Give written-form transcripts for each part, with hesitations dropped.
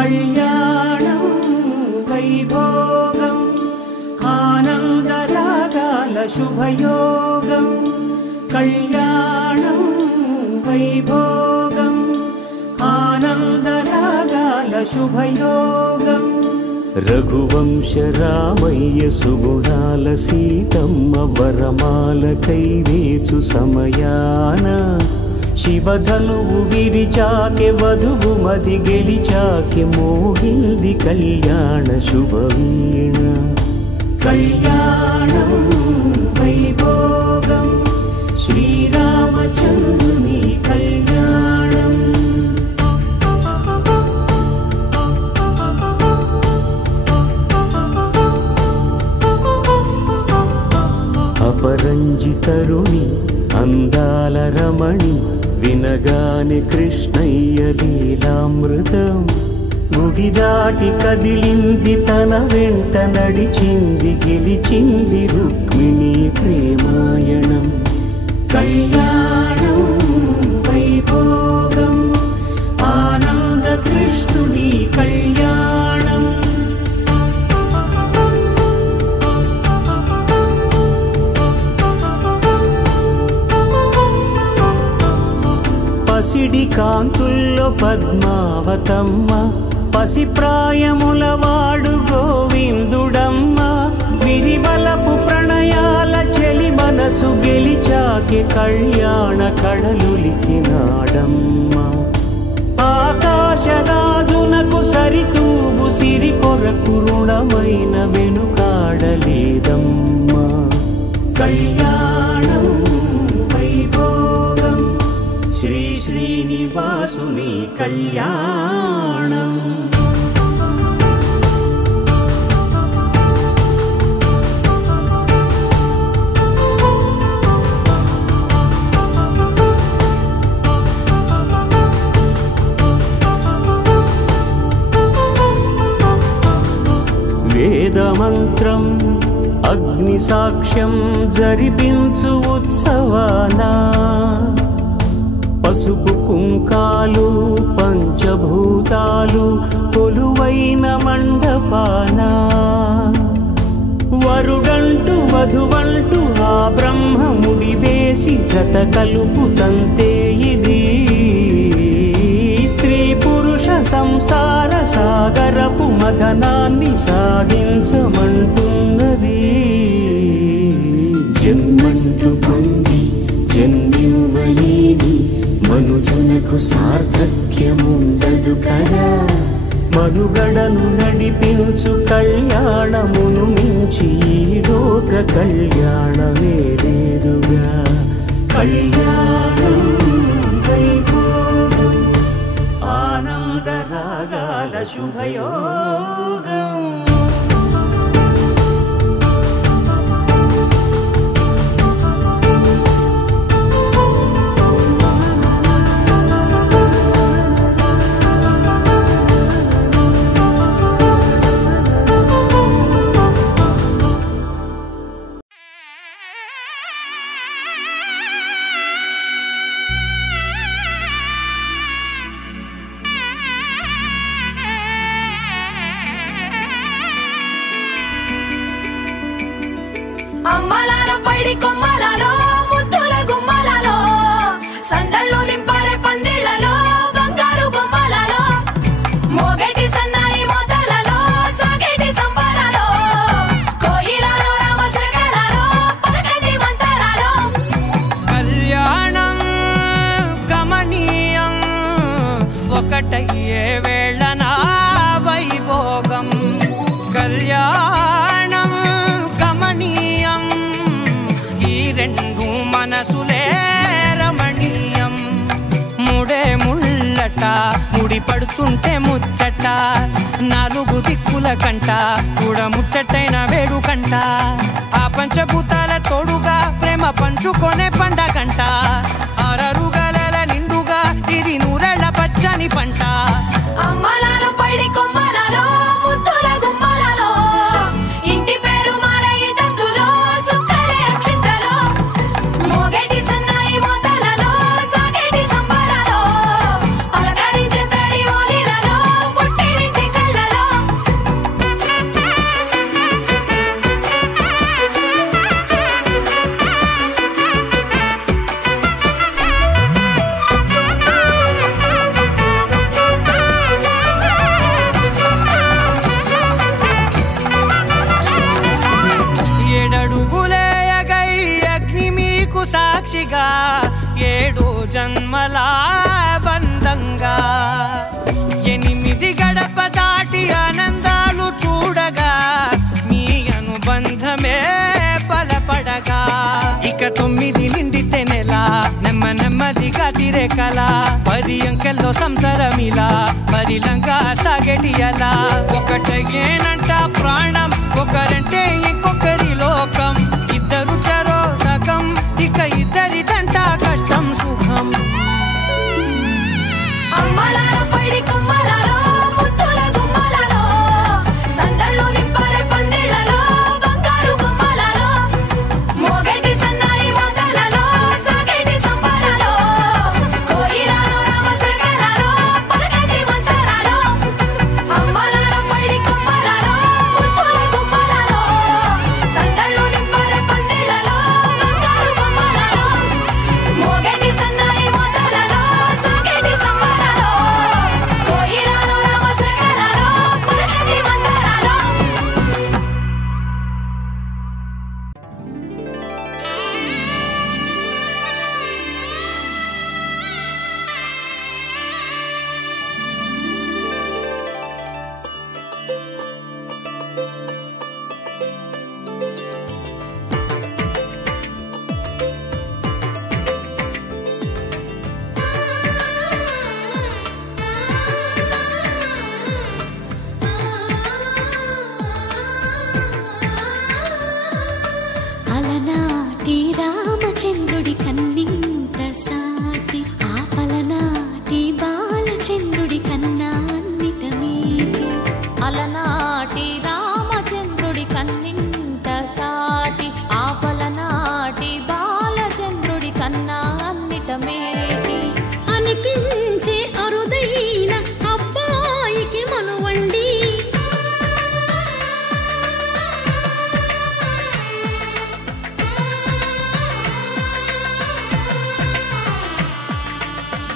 కళ్యాణం వైభోగం ఆనందరాగాల శుభయోగం కళ్యాణం వైభోగం ఆనందరాగాల శుభయోగం రఘువంశ రామయ్య సుగుణాల సీతమ్మ వరమాల కైవేచు సమయాన శివధనువు విరిచాకె వధువు మది గెలిచాకె మోగింది కళ్యాణ శుభవీణ కళ్యాణం వైభోగం శ్రీరామచంద్రుని కళ్యాణం అపరంజి తరుణి అందాల రమణి వినగానే కృష్ణయ్య లీలామృతం గుడి దాటి కదిలింది తన వెంట నడిచింది గెలిచింది రుక్మిణి ప్రేమాయణం కళ్యాణం వైభోగం ఆనంద కృష్ణుని కళ్యాణం పసిడి కాంతుల్లో పద్మావతమ్మ పసిప్రాయముల వాడు గోవిందుడమ్మ విరివలపు ప్రణయాల చెలి మనసు గెలిచాకే కళ్యాణ కళలులికినాడమ్మ ఆకాశరాజునకు సరితూబు సిరి కొరకు రుణమైన వెనుకాడలేదమ్మ కళ్యాణం వైభోగం శ్రీ శ్రీనివాసుని కళ్యాణం వేదమంత్రం అగ్ని సాక్ష్యం జరిపించు ఉత్సవానా పసుపు కుంకాలు పంచభూతాలు కొలువైన మండపాన వరుడంటూ వధువంటూ ఆ బ్రహ్మముడి వేసి జత కలుపు తంతే ఇది స్త్రీ పురుష సంసార సాగరపు మథనాన్ని సాగించమంటున్నది జన్మంటూ పొంది జన్మివ్వలేని మనుజునకు సార్థక్యముండదు కదా మనుగడను నడిపించు కళ్యాణమును మించి ఈ లోక కళ్యాణమే లేదుగా కళ్యాణం వైభోగం ఆనందరాగాల శుభయోగం అమ్మలాల పైడి కొమ్మలలో ముద్దుల గుమ్మలలో సందళ్ళు నింపారే పందిళ్లలో బంగారు బొమ్మలలో మోగేటి సన్నాయి మోతలలో సాగేటి సంబరాలో కోయిలలో రామశకలలో పలకండి మంతరాలో కళ్యాణం గమనీయం ఒకటయ్యే వేళన వైభోగం కళ్యాణం గమనీయం ఈ రెండు మనసులే రమణీయం ముడే ముళ్ళట ముడి పడుతుంటే ముచ్చట నాలుగు దిక్కుల కంట చూడ ముచ్చటైన వేడుకంట ఆ పంచభూతాల తోడుగా ప్రేమ పంచుకొనే పండగంట ఆరరుగల నిండుగా ఇది నూరెళ్ళ పచ్చని పంట అమ్మలాల పైడి కొమ్మలలో ముద్దుల గుమ్మలలో ఇంటి పేరు మారయి తందులో చుక్కలే అక్షింతలో మోగేటి సన్నాయి మోతలలో సాగేటి సంబరాలో పలకరించే తడి ఓలిలలో పుట్టినింటి పడగా 8 గడప దాటి ఆనందాలు చూడగా మీ అనుబంధమే బలపడగా ఇక 9 నిండితే నెల నెమ్మదిగా తిరేకల 10 అంకెల్లో సంసారమిలా పరిలంగా సాగేటియలా ఒకటేనంట ప్రాణం ఒకరంటే ఇంకొకరి లోకం ఇద్దరు చరో సగం ఇక ఇద్దరిదంట కష్టం సుఖం అమ్మలాలో పడి కొమ్మలాలో ముత్తుల గుమ్మలాలో సందళ్ళు నింపారే పందిళ్ళలో బంగారు గుమ్మలాలో మోగేటి సన్నాయి మోతలలో సాగేటి సంబరాలో కోయిలాలో రామశకలాలో పలకటి మంతరాలో అమ్మలాలో పడి కొమ్మలాలో ముత్తుల గుమ్మలాలో సందళ్ళు నింపారే పందిళ్ళలో బంగారు గుమ్మలాలో మోగేటి సన్నాయి మోతలలో సాగేటి సంబరాలో కోయిలాలో రామశకలాలో పలకటి మంతరాలో అలనాటి రామచంద్రుడి కన్నింత సాటి ఆపలనాటి బాలచంద్రుడి కన్నా అన్నిట మీటి అలనాటి రామచంద్రుడి కన్నింత సాటి ఆపలనాటి బాలచంద్రుడి కన్నా అన్నిట మేటి అనిపించే అరుదైన అబ్బాయికి మనువండి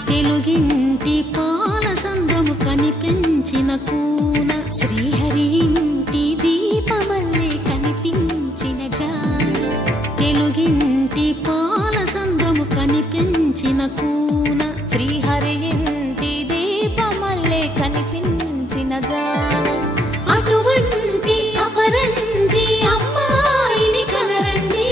తెలుగింటి పాల సంద్రము కనిపించిన కూన శ్రీహరి ఇంటి దీపమల్లే కనిపించిన జాన తెలుగింటి పాల సంద్రము కనిపించిన కూన శ్రీహరి ఇంటి దీపమల్లే కనిపించిన జాన అటువంటి అపరంజి అమ్మాయిని కనరండి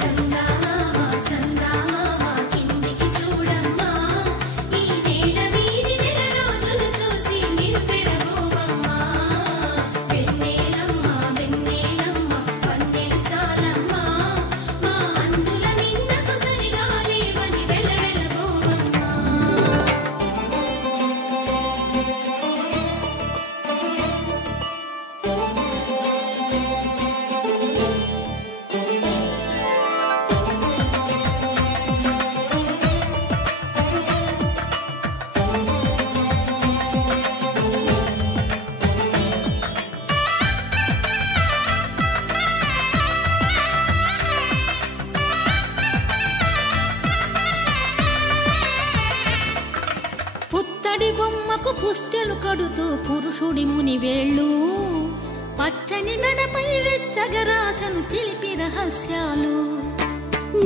చందమామ చందమామ కిందికి చూడమ్మా ఈ నేల వీధి నెల రోజులు చూసి నివ్వెరబోవమ్మా వెన్నెలమ్మ వెన్నెలమ్మ వన్నెలు చాలమ్మా మా అందుల మిన్నకు సరిగా లేవని వెలవెలబోవమ్మా పుత్తడి బొమ్మకు పుస్తెలు కడుతూ పురుషుడి ముని వేళ్ళు పచ్చని నడపై వెచ్చగరాసను చిలిపి రహస్యాలు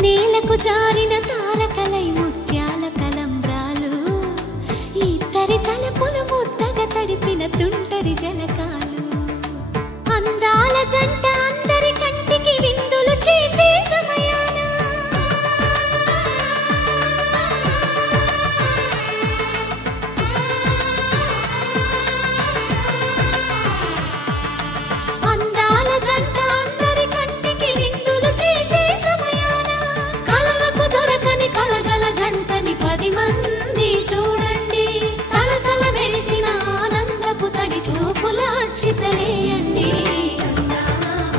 నేలకు జారిన తారకలై ముత్యాల తలంబ్రాలు ఇద్దరి తలపులు ముద్దగా తడిపిన తుంటరి జలకాలు అందాల జంట అందరి కంటికి విందులు చేసే సమయాన అందాల జంట అందరి కంటికి విందులు చేసే సమయాన కలలకు దొరకని కలగల జంటని 10 మంది చూడండి తలతల మెరిసిన ఆనందపు తడి చూపుల అక్షితలేయండి చందమామ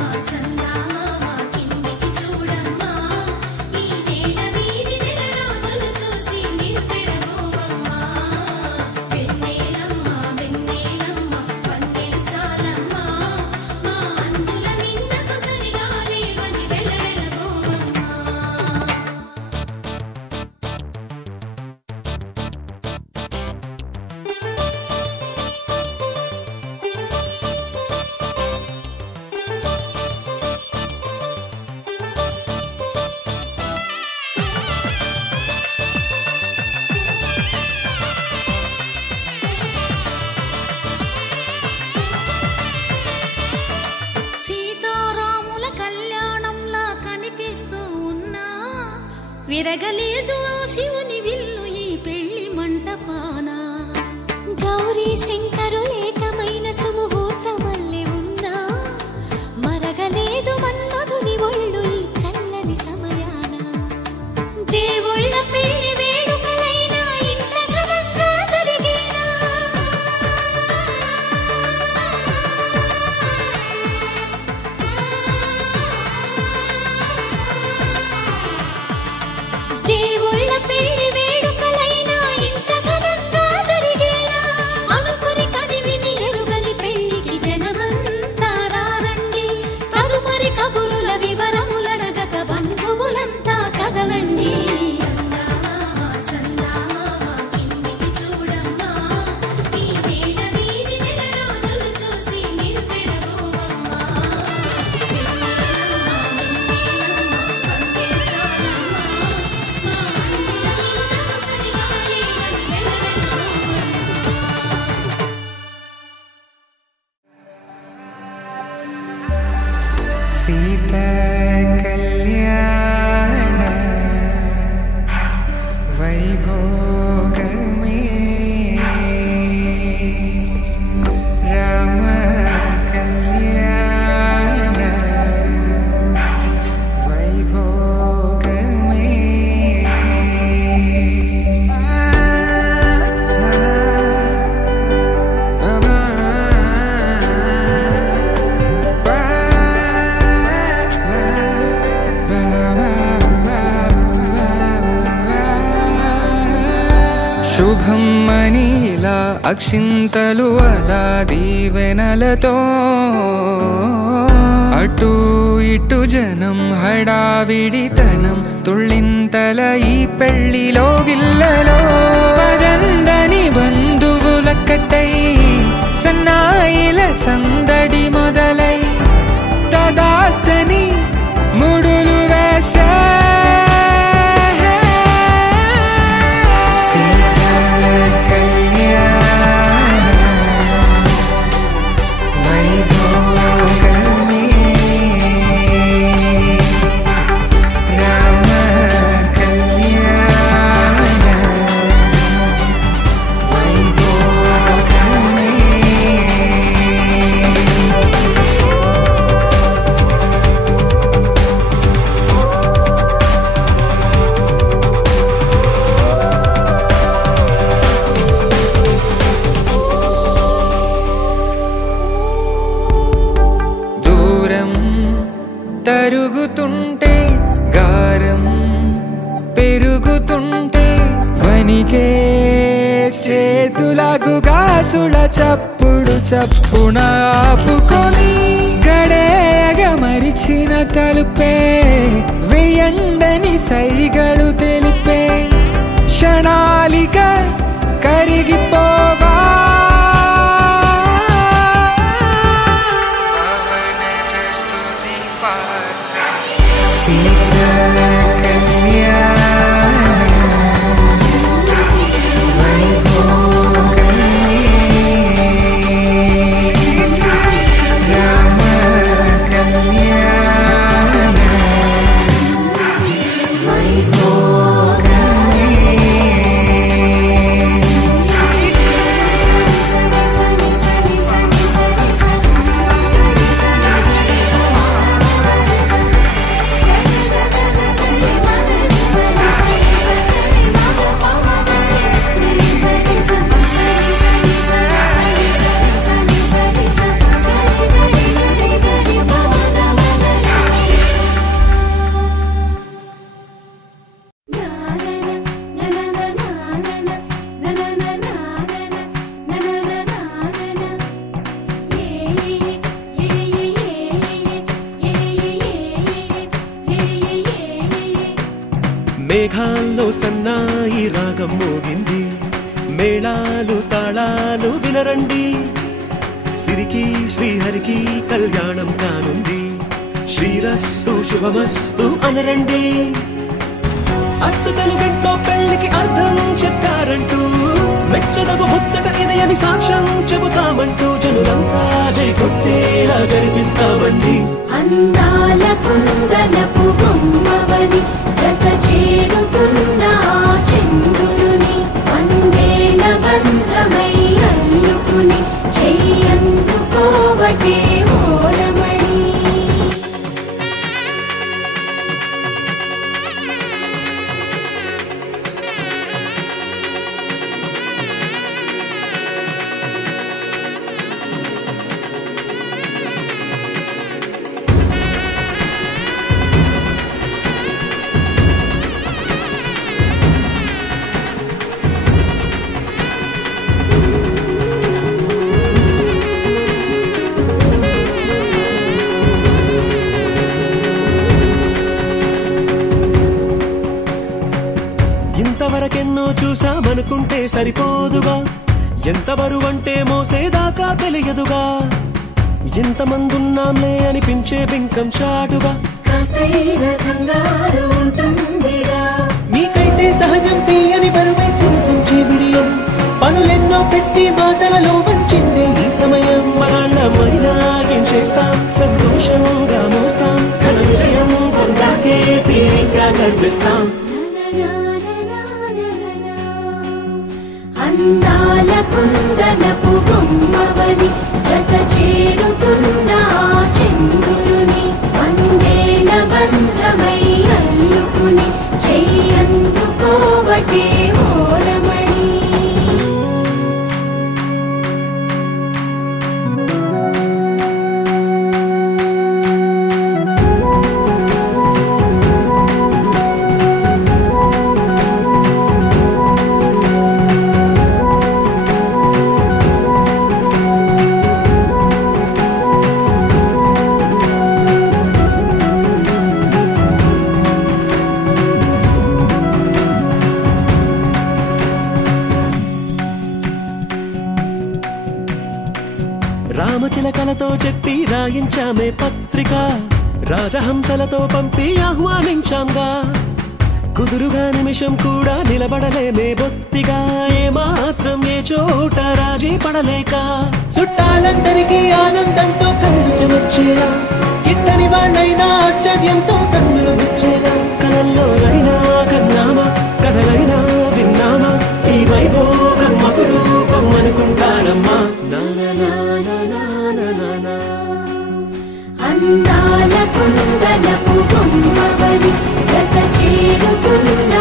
విరగలేదు ఆ శివుని విల్లు ఈ పెళ్లి మంటపాన. గౌరీ శంకరు ఏకమైన సుముహూర్తమల్లె ఉన్నా మరగలేదు మన్మధుని ఒళ్ళు ఈ చల్లని సమయాన. దేవుళ్ళ పెళ్లి వేడుకలైనా ఇంత ఘనంగా జరిగేనా? దేవుళ్ళ పెళ్లి వేడుకలైనా ఇంత ఘనంగా జరిగేనా? అనుకుని కదివిని ఎరుగని పెళ్లికి జనమంతా రారండి. తదుపరి కబురుల వివరములడగక బంధువులంతా కదలండి. సీతా కళ్యాణ వైభోగమే రామ కళ్యాణ వైభోగమే. శుభం అని ఇలా అక్షింతలు అలా దీవెనలతో అటు ఇటు జనం హడావిడితనం తుళ్ళింతల ఈ పెళ్లిలో గిల్లలో పదందని బంధువులక్కటై సన్నాయిల సందడి మొదలై తదాస్తని ముడులు వేసే తరుగుతుంటే గారం పెరుగుతుంటే వనికే చేతులకు గాసుల చప్పుడు చప్పున ఆపుకొని గడేగ మరిచిన తలుపే వెయ్యండని సైగడు తెలిపే క్షణాలిక కరిగిపోవా మేఘాల్లో సన్నాయి రాగం మోగింది, మేళాలు తాళాలు వినరండి. సిరికి శ్రీహరికి కళ్యాణం కానుంది, శ్రీరస్తు శుభమస్తు అనరండి. అచ్చ తెలుగింట్లో పెళ్లికి అర్థం చెప్పారంటూ, మెచ్చదగు ముచ్చట ఇది అని సాక్ష్యం చెబుతామంటూ జనులంతా జై కొట్టేలా జరిపిస్తామండి. అందాల కుందనపు బొమ్మవని జత చేరు చూసామనుకుంటే సరిపోదుగా, ఎంత బరువంటే మోసేదాకా తెలియదుగా, ఎంతమందున్నాంలే అనిపించే బింకం చాటుగా, మీకైతే సహజం తీయని బరువై సిరసంచే బిడియం, పనులెన్నో పెట్టి మాటలలో వంచిందే ఈ సమయం. మనాళ్ళమైనా ఏం చేస్తాం, సంతోషంగా మోస్తాం, ఘన విజయం పొందాకే తీరిగ్గా కనిపిస్తాం. అందాల కుందనపు బొమ్మవని జత చేరుతున్న చంద్రుని, వందేళ్ల బంధమై అల్లుకుని చెయ్యందుకోవటే ఓరమణి. రామచిలకలతో చెప్పి రాయించామే పత్రిక, రాజహంసలతో పంపి ఆహ్వానించాంగా, కుదురుగా నిమిషం కూడా నిలబడలేమే బొత్తిగా, ఏమాత్రం ఏ చోట రాజీ పడలేక, చుట్టాలందరికీ ఆనందంతో కళ్ళు చెమర్చేలా, గిట్టని వాళ్ళైనా ఆశ్చర్యంతో కన్నులు వచ్చేలా, కలల్లోనైనా కన్నామా, కథలైనా విన్నామా, ఈ వైభోగం అపురూపం అనుకుంటానమ్మా. అందాల కుందనపు బొమ్మవని జత చేరుతున్న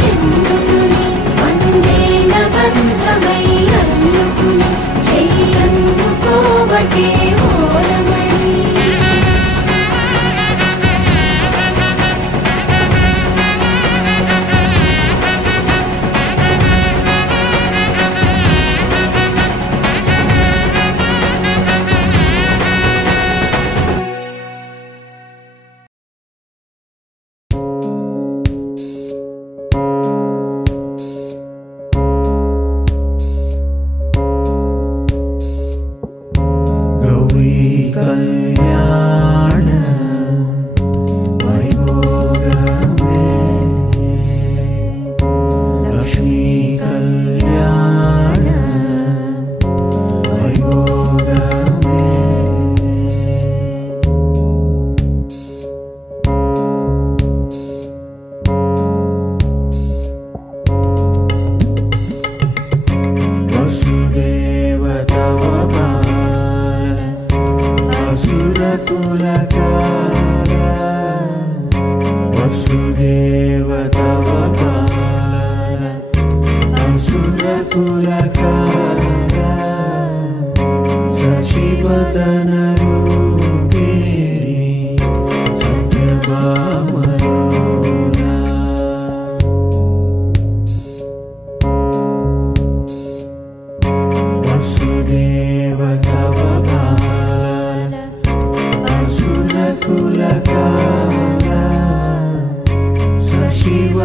చంద్రుని, వందేళ్ల బంధమై అల్లుకుని చెయ్యందుకోవటే ఓరమణి. Shiva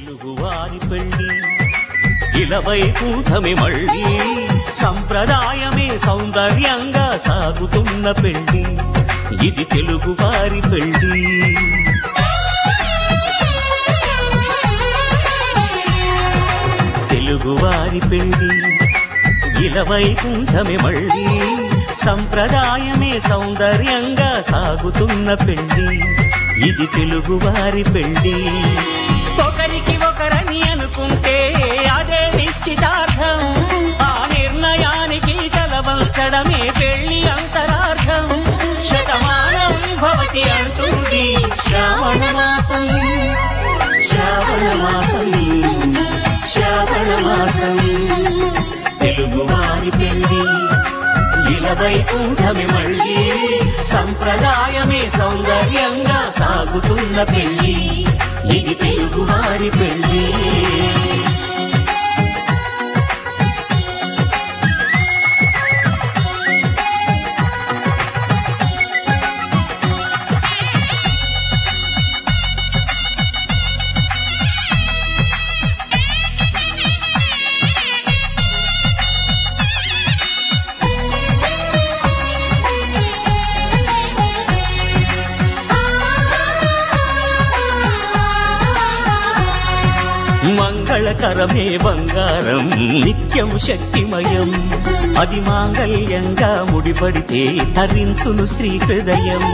తెలుగువారి పెళ్లి ఇలవైకుంఠమే మళ్ళీ సంప్రదాయమే సౌందర్యంగా సాగుతున్న పెళ్లి ఇది తెలుగువారి పెళ్లి తెలుగువారి పెళ్లి ఇలవైకుంఠమే మళ్ళీ సంప్రదాయమే సౌందర్యంగా సాగుతున్న పెళ్లి ఇది తెలుగువారి పెళ్లి ఒకరికి ఒకరని అనుకుంటే అదే నిశ్చితార్థం ఆ నిర్ణయానికి కలవల్చడమే పెళ్లి అంతరార్థం శతమానం భవతి అంటుంది శ్రావణ మాసం శ్రావణ మాసం శ్రావణ మాసం తెలుగువారి పెళ్లి ఇలవైకుంఠమే మళ్ళీ సంప్రదాయమే సౌందర్యంగా సాగుతున్న పెళ్లి ఇది తెలుగువారి పెళ్లి మంగళకరమే బంగారం నిత్యం శక్తిమయం అది మాంగళ్యంగా ముడిపడితే తరించును స్త్రీ హృదయం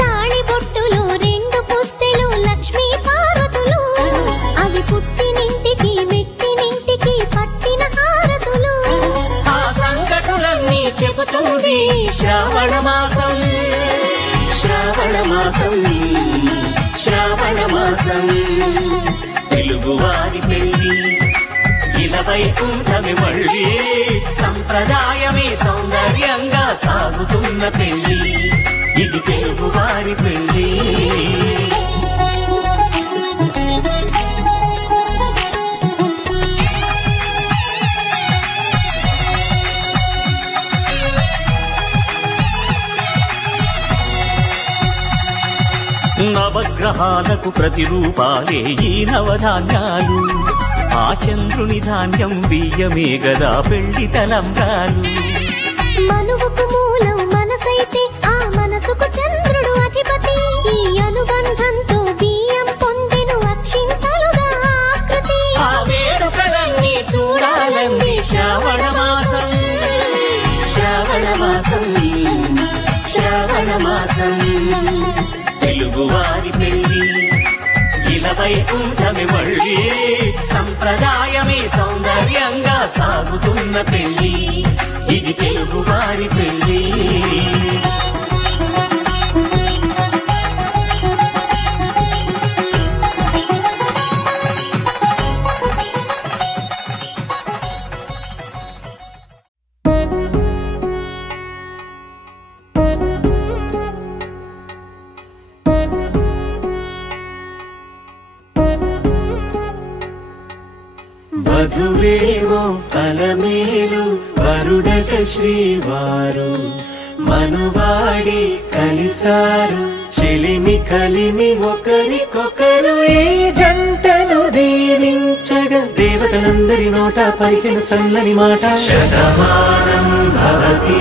తాళి బొట్టులు రెండు పుస్తెలు లక్ష్మీ పార్వతులు అవి పుట్టినింటికి మెట్టినింటికి పట్టిన హారతులు ఆ సంగతులన్నీ చెబుతుంది శ్రావణ మాసం శ్రావణ మాసం శ్రావణ మాసం తెలుగువారి పెళ్లి ఇలవైకుంఠమే మళ్ళీ సంప్రదాయమే సౌందర్యంగా సాగుతున్న పెళ్లి ఇది తెలుగువారి పెళ్లి నవగ్రహాలకు ప్రతిరూపాలే ఈ నవధాన్యాలు ఆ చంద్రుని ధాన్యం బియ్యమే గదా పెళ్లి తలంబ్రాలు మనువుకు మూలం మనసైతే ఆ మనసుకు చంద్రుడు అధిపతి ఈ అనుబంధంతో బియ్యం పొందెను అక్షింతలుగా ఆకృతి ఆ వేడుకలన్నీ చూడాలంది శ్రావణ మాసం శ్రావణ మాసం శ్రావణ మాసం తెలుగువారి పెళ్లి ఇలవైకుంఠమే మళ్ళీ సంప్రదాయమే సౌందర్యంగా సాగుతున్న పెళ్లి ఇది తెలుగువారి పెళ్లి వధువేమో అలమేలు వరుడట శ్రీవారు మనువాడి కలిసారు చెలిమి కలిమి ఒకరికొకరు ఈ జంటను దీవించగా దేవతలందరి నోట పలికిన చల్లని మాట శతమానం భవతి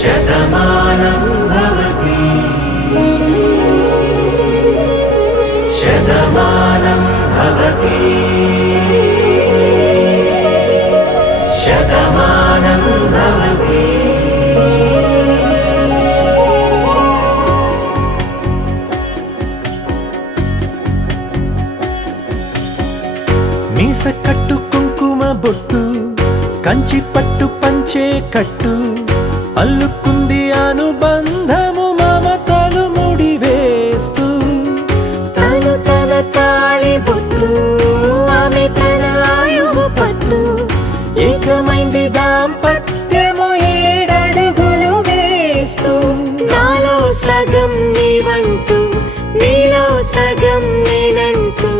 శతమానం భవతి శతమానం భవతి శతమానం భవతి మీస కట్టు కుంకుమ బొట్టు కంచి పట్టు పంచే కట్టు అల్లుకుంది అనుబంధము మమతలు ముడివేస్తూ తను తన తాళి బొట్టు ఆమె తన ఆయువు పట్టు ఏకమైంది దాంపత్యము 7 అడుగులు వేస్తూ నాలో సగం నీవంటూ నీలో సగం నేనంటూ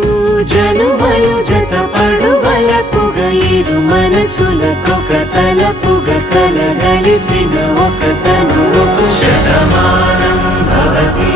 జనుమలు జత పడువలపుగా ఇరు మనసులకొక తలపుగా కలగలిసిన ఒక తను శతమానం భవతి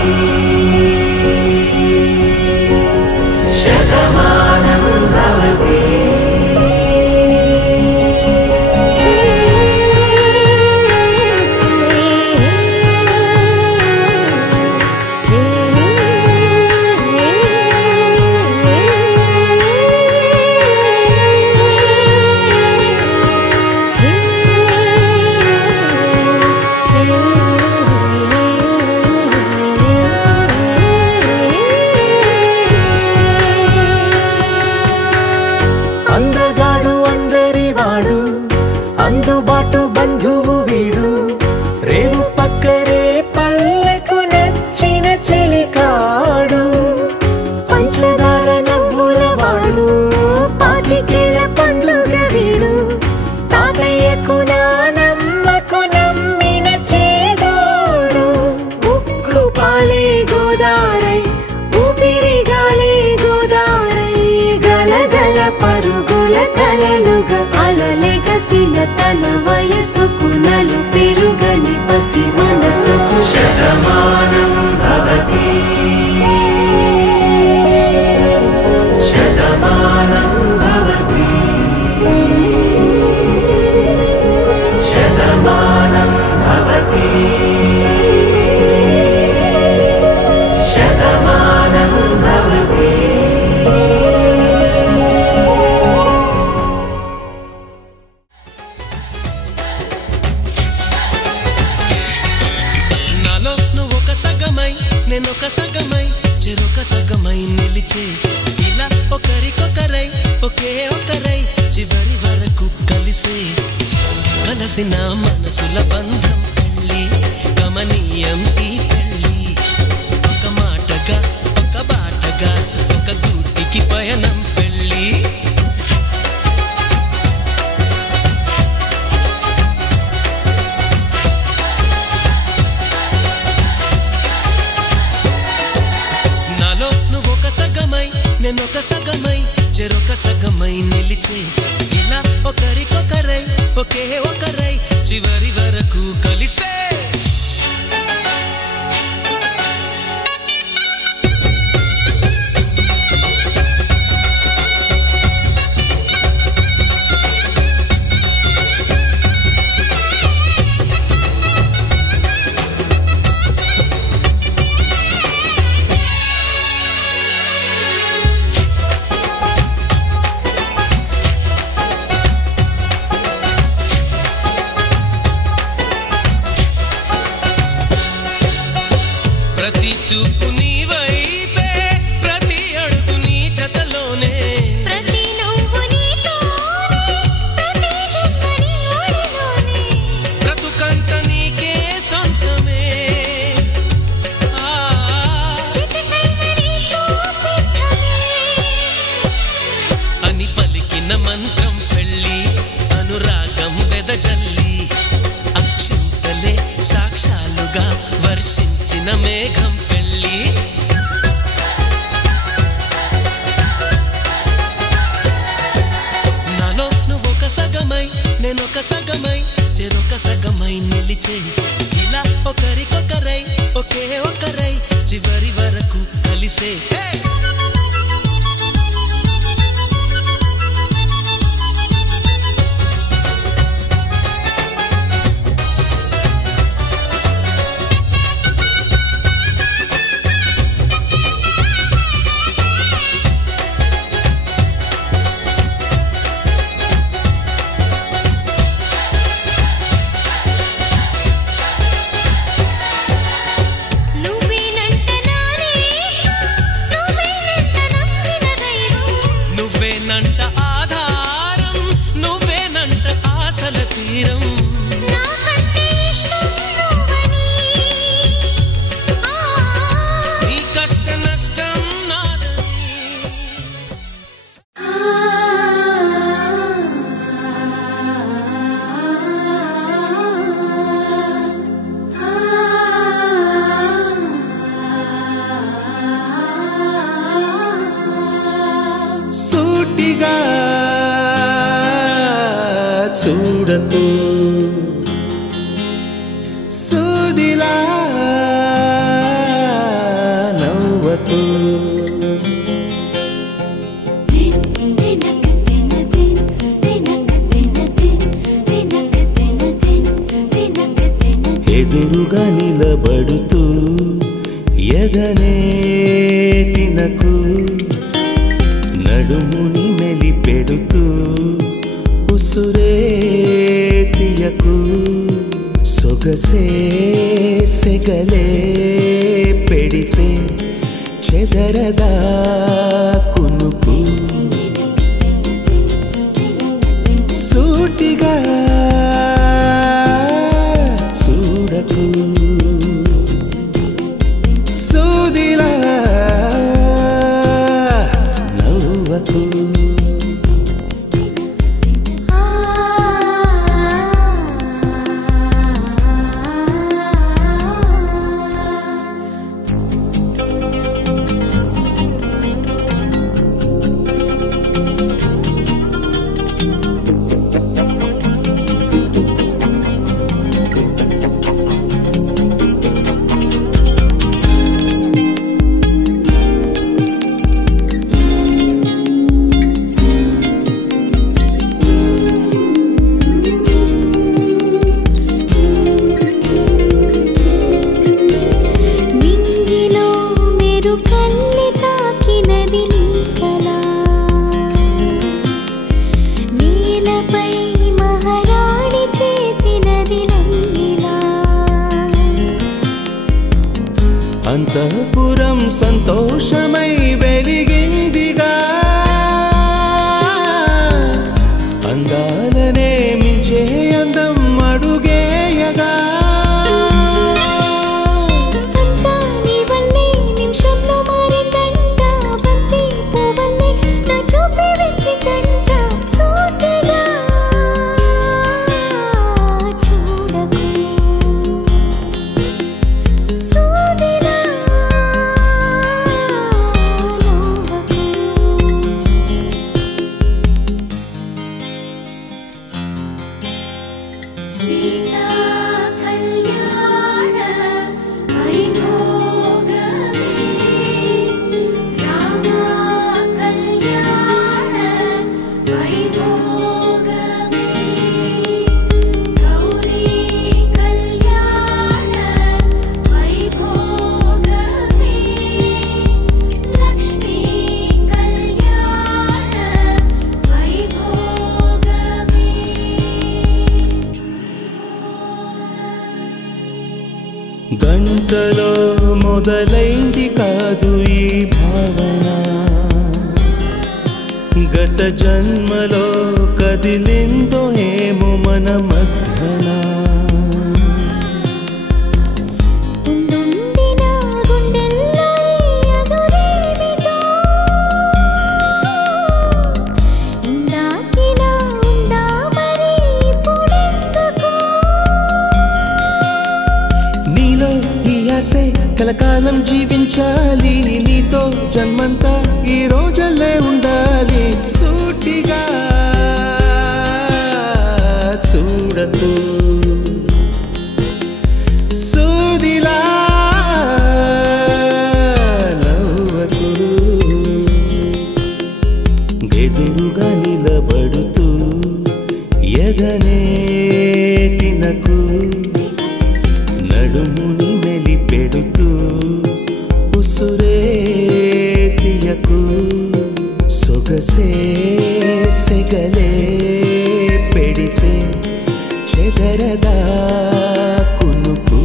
కలలుగా అలలెగసిన తన వయసుకు నలు పెరుగని పసి మనసుకు శతమానం భవతి శతమానం భవతి శతమానం భవతి శతమానం భవతి. నాలో నువ్వు ఒక సగమై నేనొక సగమై చెరొక సగమై నిలిచే ఇలా ఒకరికొకరై ఒకే ఒకరై చివరి వరకు కలిసే కలసిన మనసుల బంధం పెళ్ళి గమనీయం ఈ పెళ్ళి ఒక మాటగా ఒక బాటగా ఒక గూటికి పయనం పెళ్ళి నాలో నువ్వొక సగమై నేనొక సగమై చెరొక సగమై నిలిచే ఇలా ఒకరికొకరై ఒకే ఒకరై చివరి వరకు కలిసే ప్రతి చూపు నీ వైపే ప్రతి అడుగు నీ జతలోనే ప్రతి నవ్వు నీతోనే ప్రతి జన్మ నీ ఒడిలోనే బ్రతుకంత నీకే సొంతమే చిటికైన నీతో సిద్ధమే అని పలికిన మంత్రం పెళ్ళి అనురాగం వెదజల్లి అక్షింతలే సాక్షాలుగా వర్షించిన మేఘం పెళ్ళి నాలో నువ్వొక సగమై నేనొక సగమై చెరొక సగమై నిలిచే ఇలా ఒకరికొకరై ఒకే ఒకరై చివరి వరకు కలిసే నువ్వేనంట నానేస్తా నువ్వేనంట నమ్మిన దైవం నువ్వేనంట ఆధారం నువ్వేనంట ఆశల తీరం నాకంటే ఇష్టం నువ్వని నీ కష్ట నష్టం నాదని సూటిగా చూడకు సూదిలా నవ్వకు ఎదురుగా నిలబడుతూ ఎదనే తినకు నడుముని మెలిపెడుతూ ఉసురే తీయకు సొగసే సెగలే పెడితే చెదరదా కునుకు సూటిగా చూడకు సూదిలా నవ్వకు తల్లి తాకినది నీ కళ నేలపై మహారాణి చేసినది నన్నిలా అంతఃపురం సంతోషమై వెలిగిందిగా అందాలనే మించే అందం అడుగేయగా అంతా నీ వల్లే నిమిషంలో మారిందంట బంతి పువ్వల్లే నా చూపే వెచ్చిదంట సూటిగా చూడకు సూదిలా నవ్వకు సీతా కళ్యాణ వైభోగమే రామ కళ్యాణ వైభోగమే గౌరీ కళ్యాణ వైభోగమే లక్ష్మీ కళ్యాణ వైభోగమే గంటలో మొదలైంది కాదు ఈ భావన గత జన్మలో కదిలిందో ఏమో మన మధ్యన ఉండుండి నా గుండెల్లో ఈ అదురేమిటో ఇందాకిలా ఉందా మరి ఇప్పుడెందుకు నీలో ఈ ఆశే కలకాలం జీవించాలి నీతో జన్మంతా ఈ రోజల్లే ఉండాలి సూటిగా చూడకు సూదిలా నవ్వకు ఎదురుగా నిలబడుతూ ఎదనే తినకు నడుముని మెలిపెడుతూ ఉసురే తీయకు సొగసే సెగలే పెడితే చెదరదా కునుకు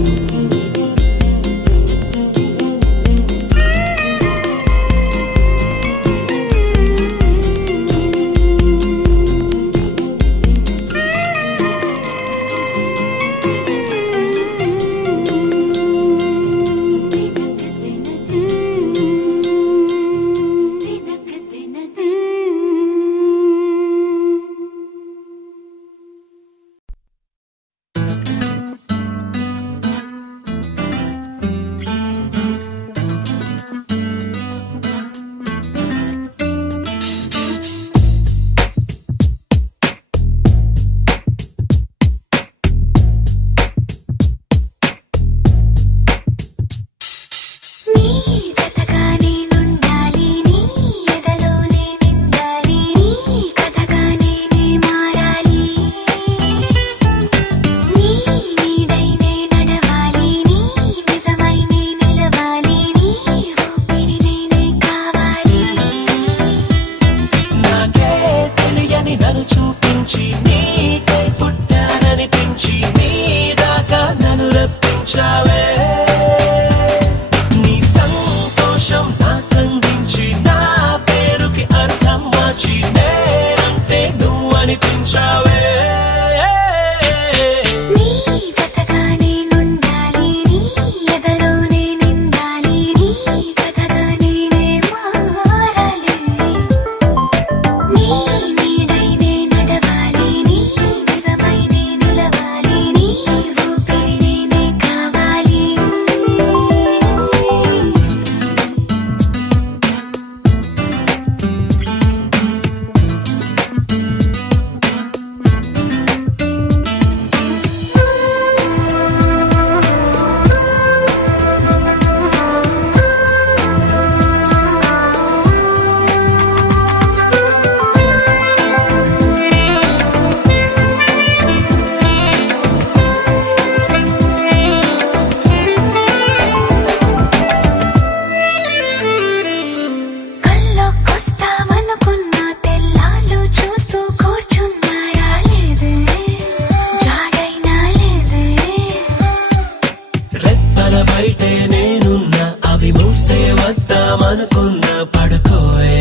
పడుకుందామనుకున్న పడుకోవే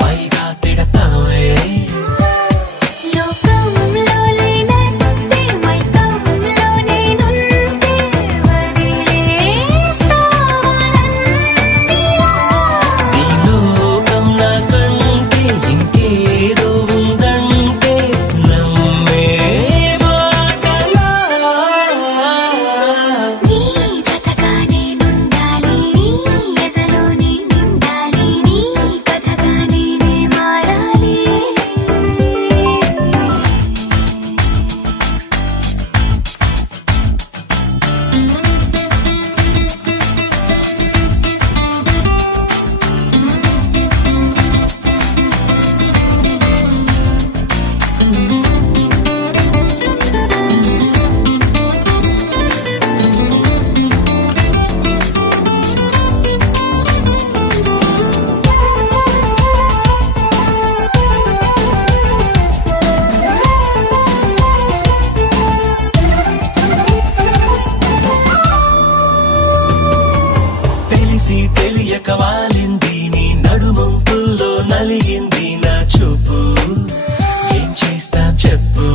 పైగా తిడతావే లోకంలో లేనట్టే మైకంలో నేనుంటే వదిలేస్తావా నన్నిలా ఈ లోకం నాకంటే ఇంకేదో ఉందంటే నమ్మే మాటలా నీ జతగా నేనుండాలి నీ ఎదలో నేనుండాలి నీ కథగా నేనే మారాలి తెలిసి తెలియక వాలింది నీ నడుమంపుల్లో నలిగింది నా చూపు ఏం చేస్తాం చెప్పు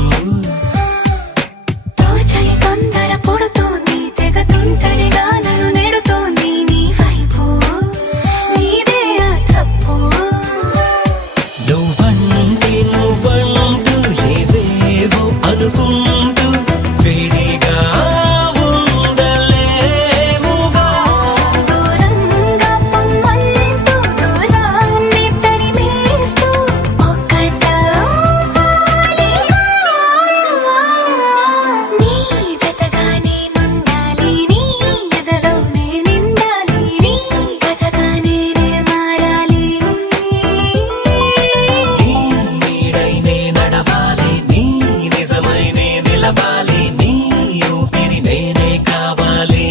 తోచని తొందర పుడుతోంది తెగ తుంటరిగా నన్ను నెడుతోంది నీ వైపు నీదే ఆ తప్పు నువ్వంటూ ఏవేవో అనుకుంటూ వేడిగా ఉండలేముగా దూరంగా పొమ్మంటూ దూరాన్ని తరిమేస్తూ ఒక్కటవ్వాలి నీ జతగా నేనుండాలి నీ ఎదలో నేనుండాలి నీ కథగా నేనే మారాలి నీ నీడై నే నడవాలి నీ నిజమై నే నిలవాలి నీ ఊపిరి నేనే కావాలి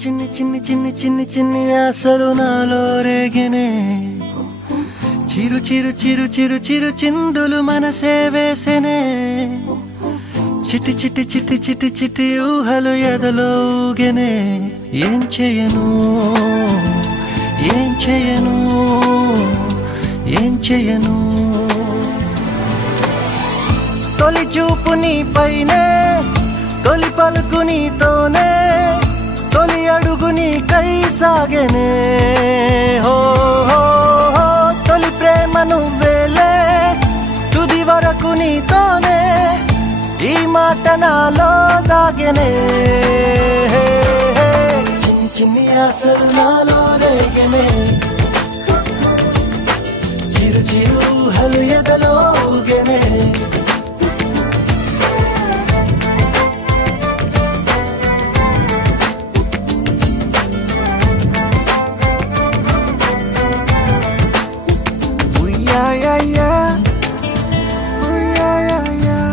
చిన్ని చిన్ని చిన్ని చిన్ని చిన్ని ఆశలు నాలో రేగినే చిరు చిరు చిరు చిరు చిరు చిందులు మనసే వేసెనే చిటి చిటి చిటి చిటి చిటి ఊహలు ఎదలో ఊగెనే ఏం చేయను ఏం చేయను ఏం చేయను తొలి చూపు నీ పైనే తొలి పలుకు నీతోనే తొలి అడుగు నీకై సాగెనే హో హో హో తొలి ప్రేమ నువ్వేలే తుది వరకు నీతోనే ఈ మాట నాలో దాగెనే చిన్ని చిన్ని ఆశలు నాలో రేగెనే చిరు చిరు ఊహలు ఎదలో ఊగెనే Yeah, yeah, yeah. Oh, yeah, yeah, yeah.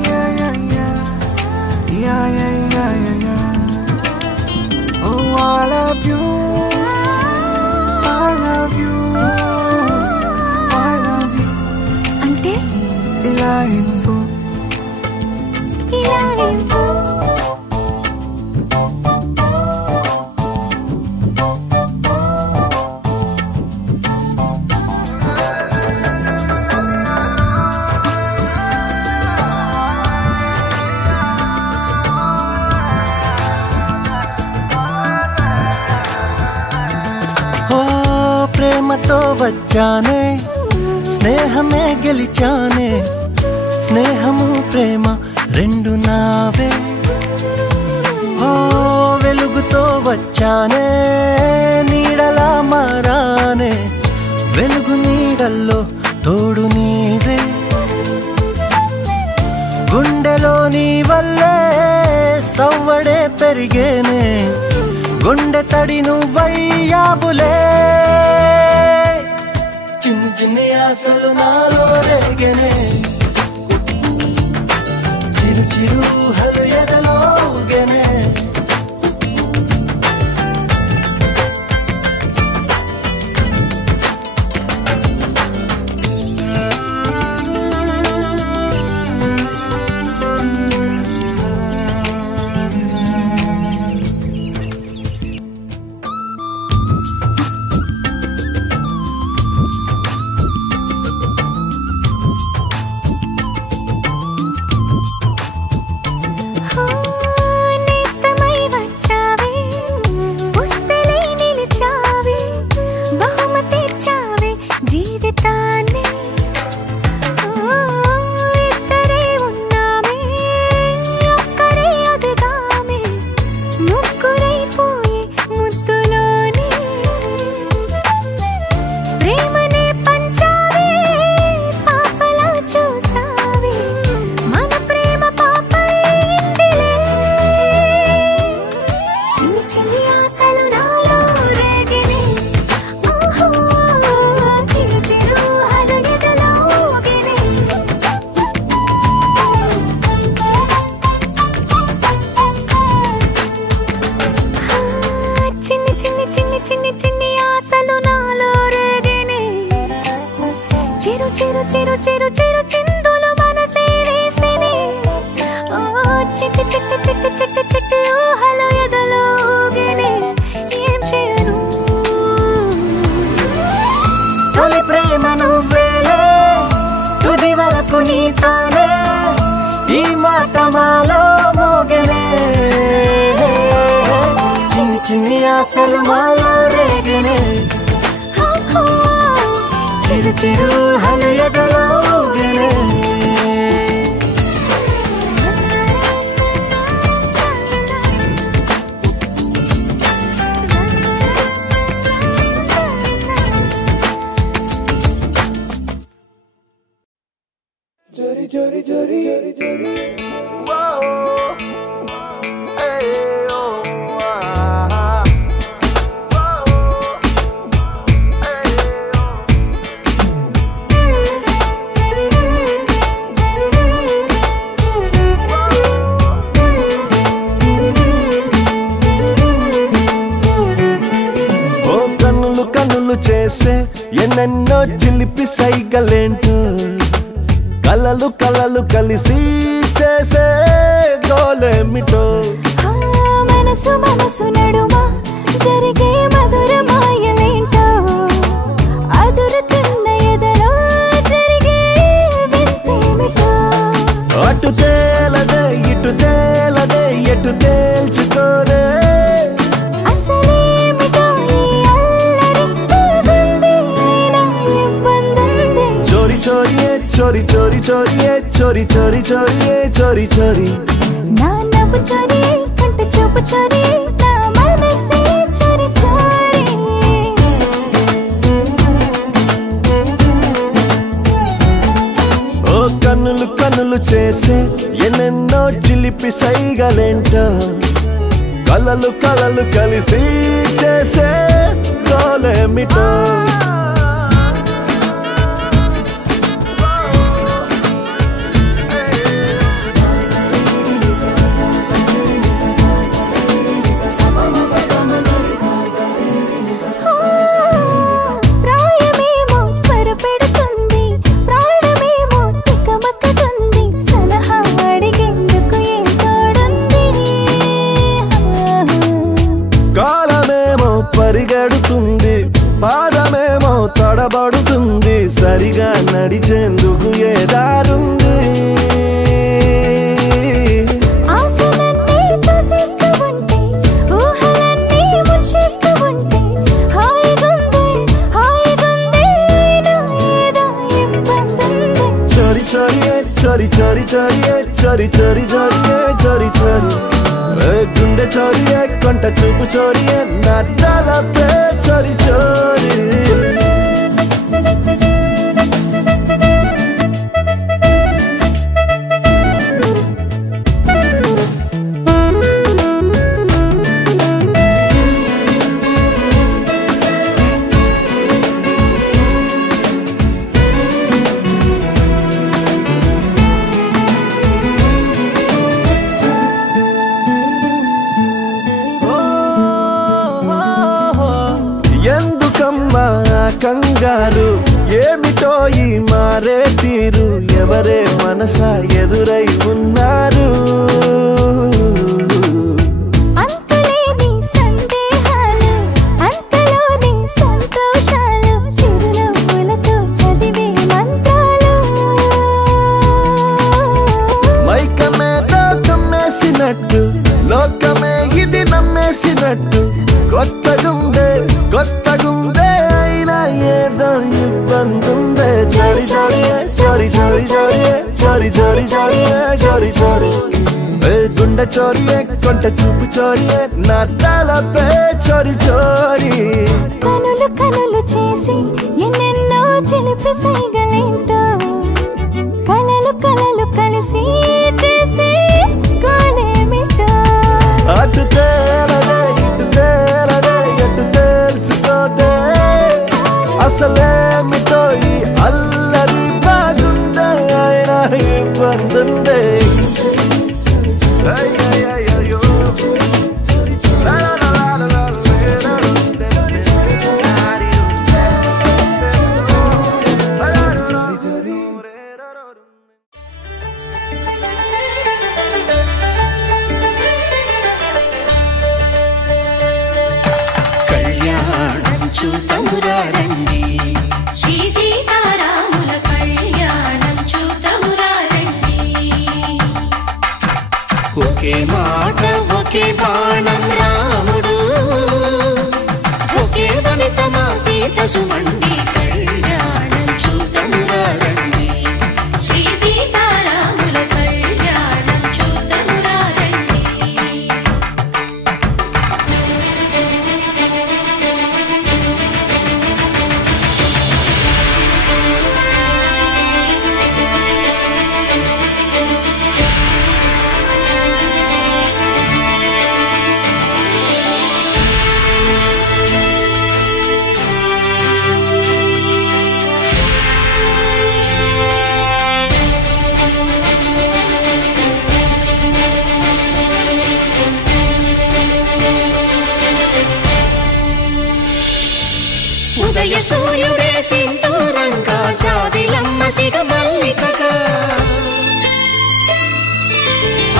Yeah, yeah, yeah. Yeah, yeah, yeah, yeah, yeah. Oh, I love you. I love you. I love you. అంటే ఇలా ఇవ్వు. ఇలా ఇవ్వు ఓ ప్రేమతో వచ్చానే స్నేహమే గెలిచానే స్నేహము ప్రేమ రెండు నావే ఓ వెలుగుతో వచ్చానే నీడలా మారానే వెలుగు నీడల్లో తోడు నీవే గుండెలో నీ వల్లే సవ్వడే పెరిగేనే గుండె తడి నువ్వయ్యావులే చిన్ని చిన్ని ఆశలు నాలో రేగెనే చిరు చిరు ఊహలు ఎదలో ఊగెనే చిన్ని ఆశలు నాలో రేగిని ఓహో చిరు చిరు హలగెదలో ఊగిని చిన్ని చిన్ని చిన్ని చిన్ని చిన్ని ఆశలు నాలో రేగిని చిరు చిరు చిరు చిరు చిరు చిందులు మనసే వేసిని ఓ చిట్టి చిట్టి చిట్టి చిట్టి చిట్టి ఊహలు ఎదలో ఊగిని ఏం చేయను తొలి ప్రేమ నువ్వేలే తుది వరకు నీతోనే ఈ మాట మాలో మోగనే చిన్ని చిన్ని ఆశలు మాలో రేగినే చిరు చిరు హలు ఎదలో ఊగినే Chori chori chori chori chori. Whoa, hey oh ah. Whoa, hey oh. Oh కన్నులు కన్నులు చేసే ఎన్నెన్నో చిలిపి సైగలేంటో కలలు కలలు కలిసి చేసే గోలేమిటో మనసు మనసు నడుమ జరిగే మధుర మాయలేంటో అదురుతున్న ఎదలో జరిగే వింతేమిటో అటు తేలదే ఇటు తేలదే ఎటు తేల్చుకోరే అసలేమిటో ఈ అల్లరి బాగుంది అయినా ఇబ్బందుంది చోరి చోరియే చోరి చోరి చోరియే చోరి చోరి చోరియే చోరి చోరి నా నవ్వు చోరీ కంట చూపు చోరీ నా మనసే చోరీ చోరీ ఓ కన్నులు కన్నులు చేసే ఎన్నెన్నో చిలిపి సైగలేంటో కలలు కలలు కలిసి చేసే గోలేమిటో ప్రాయమేమో త్వరపెడుతుంది ప్రాణమేమో తికమకతుంది సలహా అడిగేందుకు ఏం తోడుంది కాలమేమో పరిగెడుతుంది పాదమేమో తడబడుతుంది సరిగా నడిచేందుకు ఏ దారుంది ఆశలన్నీ తోసేస్తూ ఉంటే ఊహలన్నీ ముంచేస్తూ ఉంటే హాయిగుంది అయినా ఏదో ఇబ్బందుంది చోరి చోరియే చోరి చోరి చోరియే చోరి చోరి చోరియే చోరి చోరి గుండె చోరియే కొంట చూపు చోరియే నా తలపే చోరి చోరి ఎందుకమ్మా కంగారు ఏమిటో ఈ మారే తీరు ఎవరే మనసా ఎదురై ఉన్నారు అంతులేని సందేహాలు అంతలోని సంతోషాలు చిరునవ్వులతో చదివే మంత్రాలు మైకమేదో కమ్మేసినట్టు లోకమే ఇది నమ్మేసినట్టు కొత్తగుందే అయినా ఏదో ఇబ్బందుందే చోరి చోరియే చోరి చోరి చోరియే చోరి చోరి చోరియే చోరి చోరి గుండె చోరియే కొంట చూపు చోరియే నా తలపే చోరి చోరి కనులు కనులు చేసి ఎన్నెన్నో చిలిపి సైగలేంటో కలలు కలలు కలిసి చేసి కాలేమిటో అటు తేలదే ఇటు అసలేమిటో ఈ అల్లరి బాగుందే ఆయన ఇబ్బందుందే కళ్యాణం చూతమురా రండి శ్రీ సీతారాముల కళ్యాణం చూతమురా రండి ఒకే మాట ఒకే బాణం రాముడు ఒకే వనిత మా సీత సుమండి కళ్యాణం చూతమురా రండి శ్రీ సీతారాముల కళ్యాణం చూతమురా రండి ఉదయ సూర్యుడే సింధూరంగా జాబిలమ్మ సిగ మల్లికగా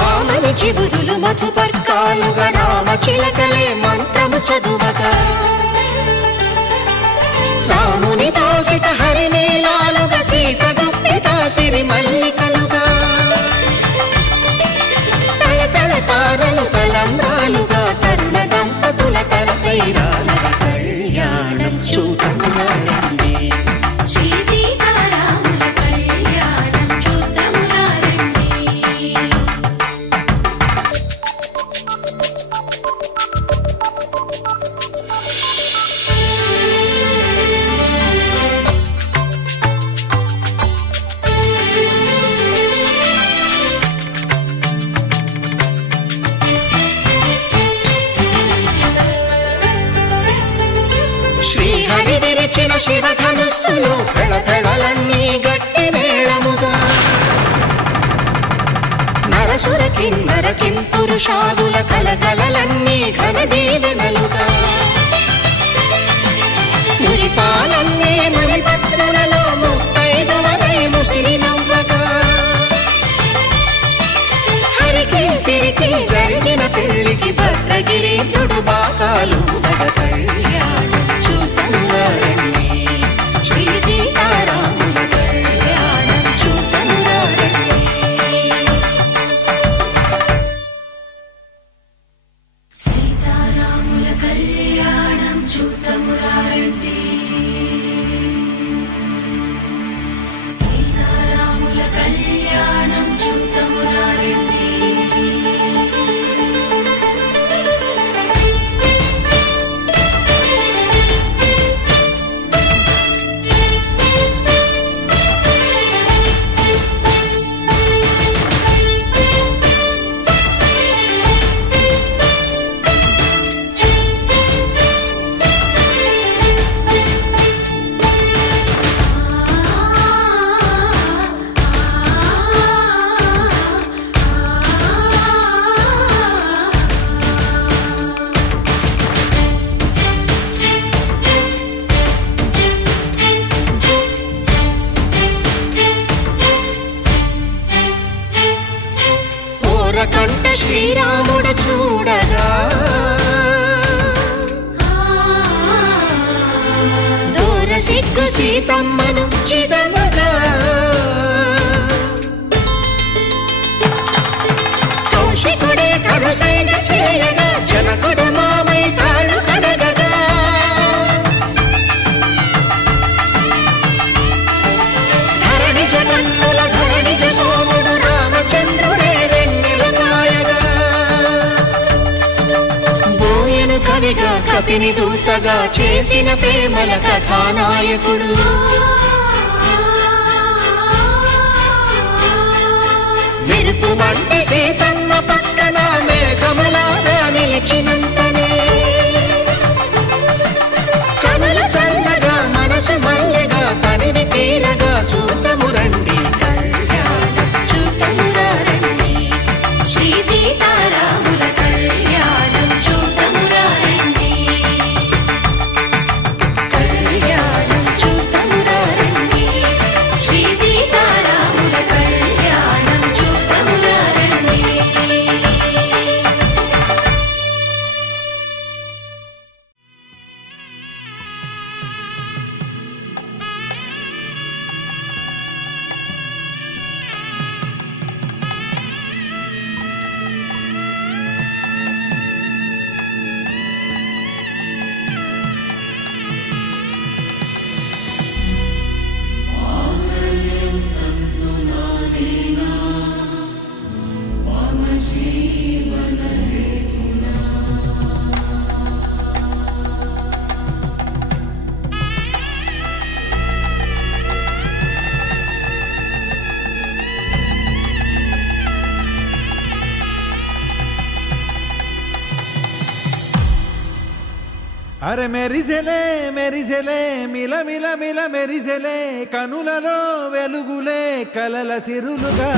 ఆమని చిగురులు మధుపర్కాలుగా రామ చిలకలే మంత్రము చదువగా రాముని దోసిట హరినీలాలుగా సీత గుప్పిట సిరి మల్లికలుగా తళతళ తారలు తలంబ్రాలుగా తరుణ దంపతుల తలపైరాలుగా కళ్యాణం చూతమురా రండి శ్రీ సీతారాముల కళ్యాణం చూతమురా రండి శ్రీహరి విరిచిన శివధనుస్సులు పెళపెళలన్నీ గట్టి మేళముగా నరసుర కిన్నర కింపురుషాదుల కలకలలన్నీ ఘన దీవెనలుగా మురిపాలన్నీ మణిపత్రులలో ముత్తైదువలై ముసిరి నవ్వగా హరికి సిరికి జరిగిన పెళ్లికి భద్రగిరి బాకాలు కళ్యాణం చూతమురా రండి శ్రీ సీతారాముల కళ్యాణం చూతమురా రండి సీతారాముల కళ్యాణం చూతమురా రండి సీతారాముల కళ్యాణం చూతమురా రండి కంట శ్రీరాముడు చూడగా దూర సిగ్గు సీతమ్మను చిదమగా కౌశికుడే కరుసైన చేయగా జనకుడు మామై కాళ్ళు కడగగా ధరణి జగన్నుల ధరణిజ సోముడు రామచంద్రుడే వెన్నెల కాయగా బోయను కవిగా కపిని దూతగా చేసిన ప్రేమల కథానాయకుడు మెరుపు వంటి సీతమ్మ పక్కన మేఘములాగా నిలిచినంతనే కనుల చల్లగా మనసు అరే మెరిసెలే మెరిసెలే మిల మిల మిల మెరిసెలే కనులలో వెలుగులే కలల సిరులుగా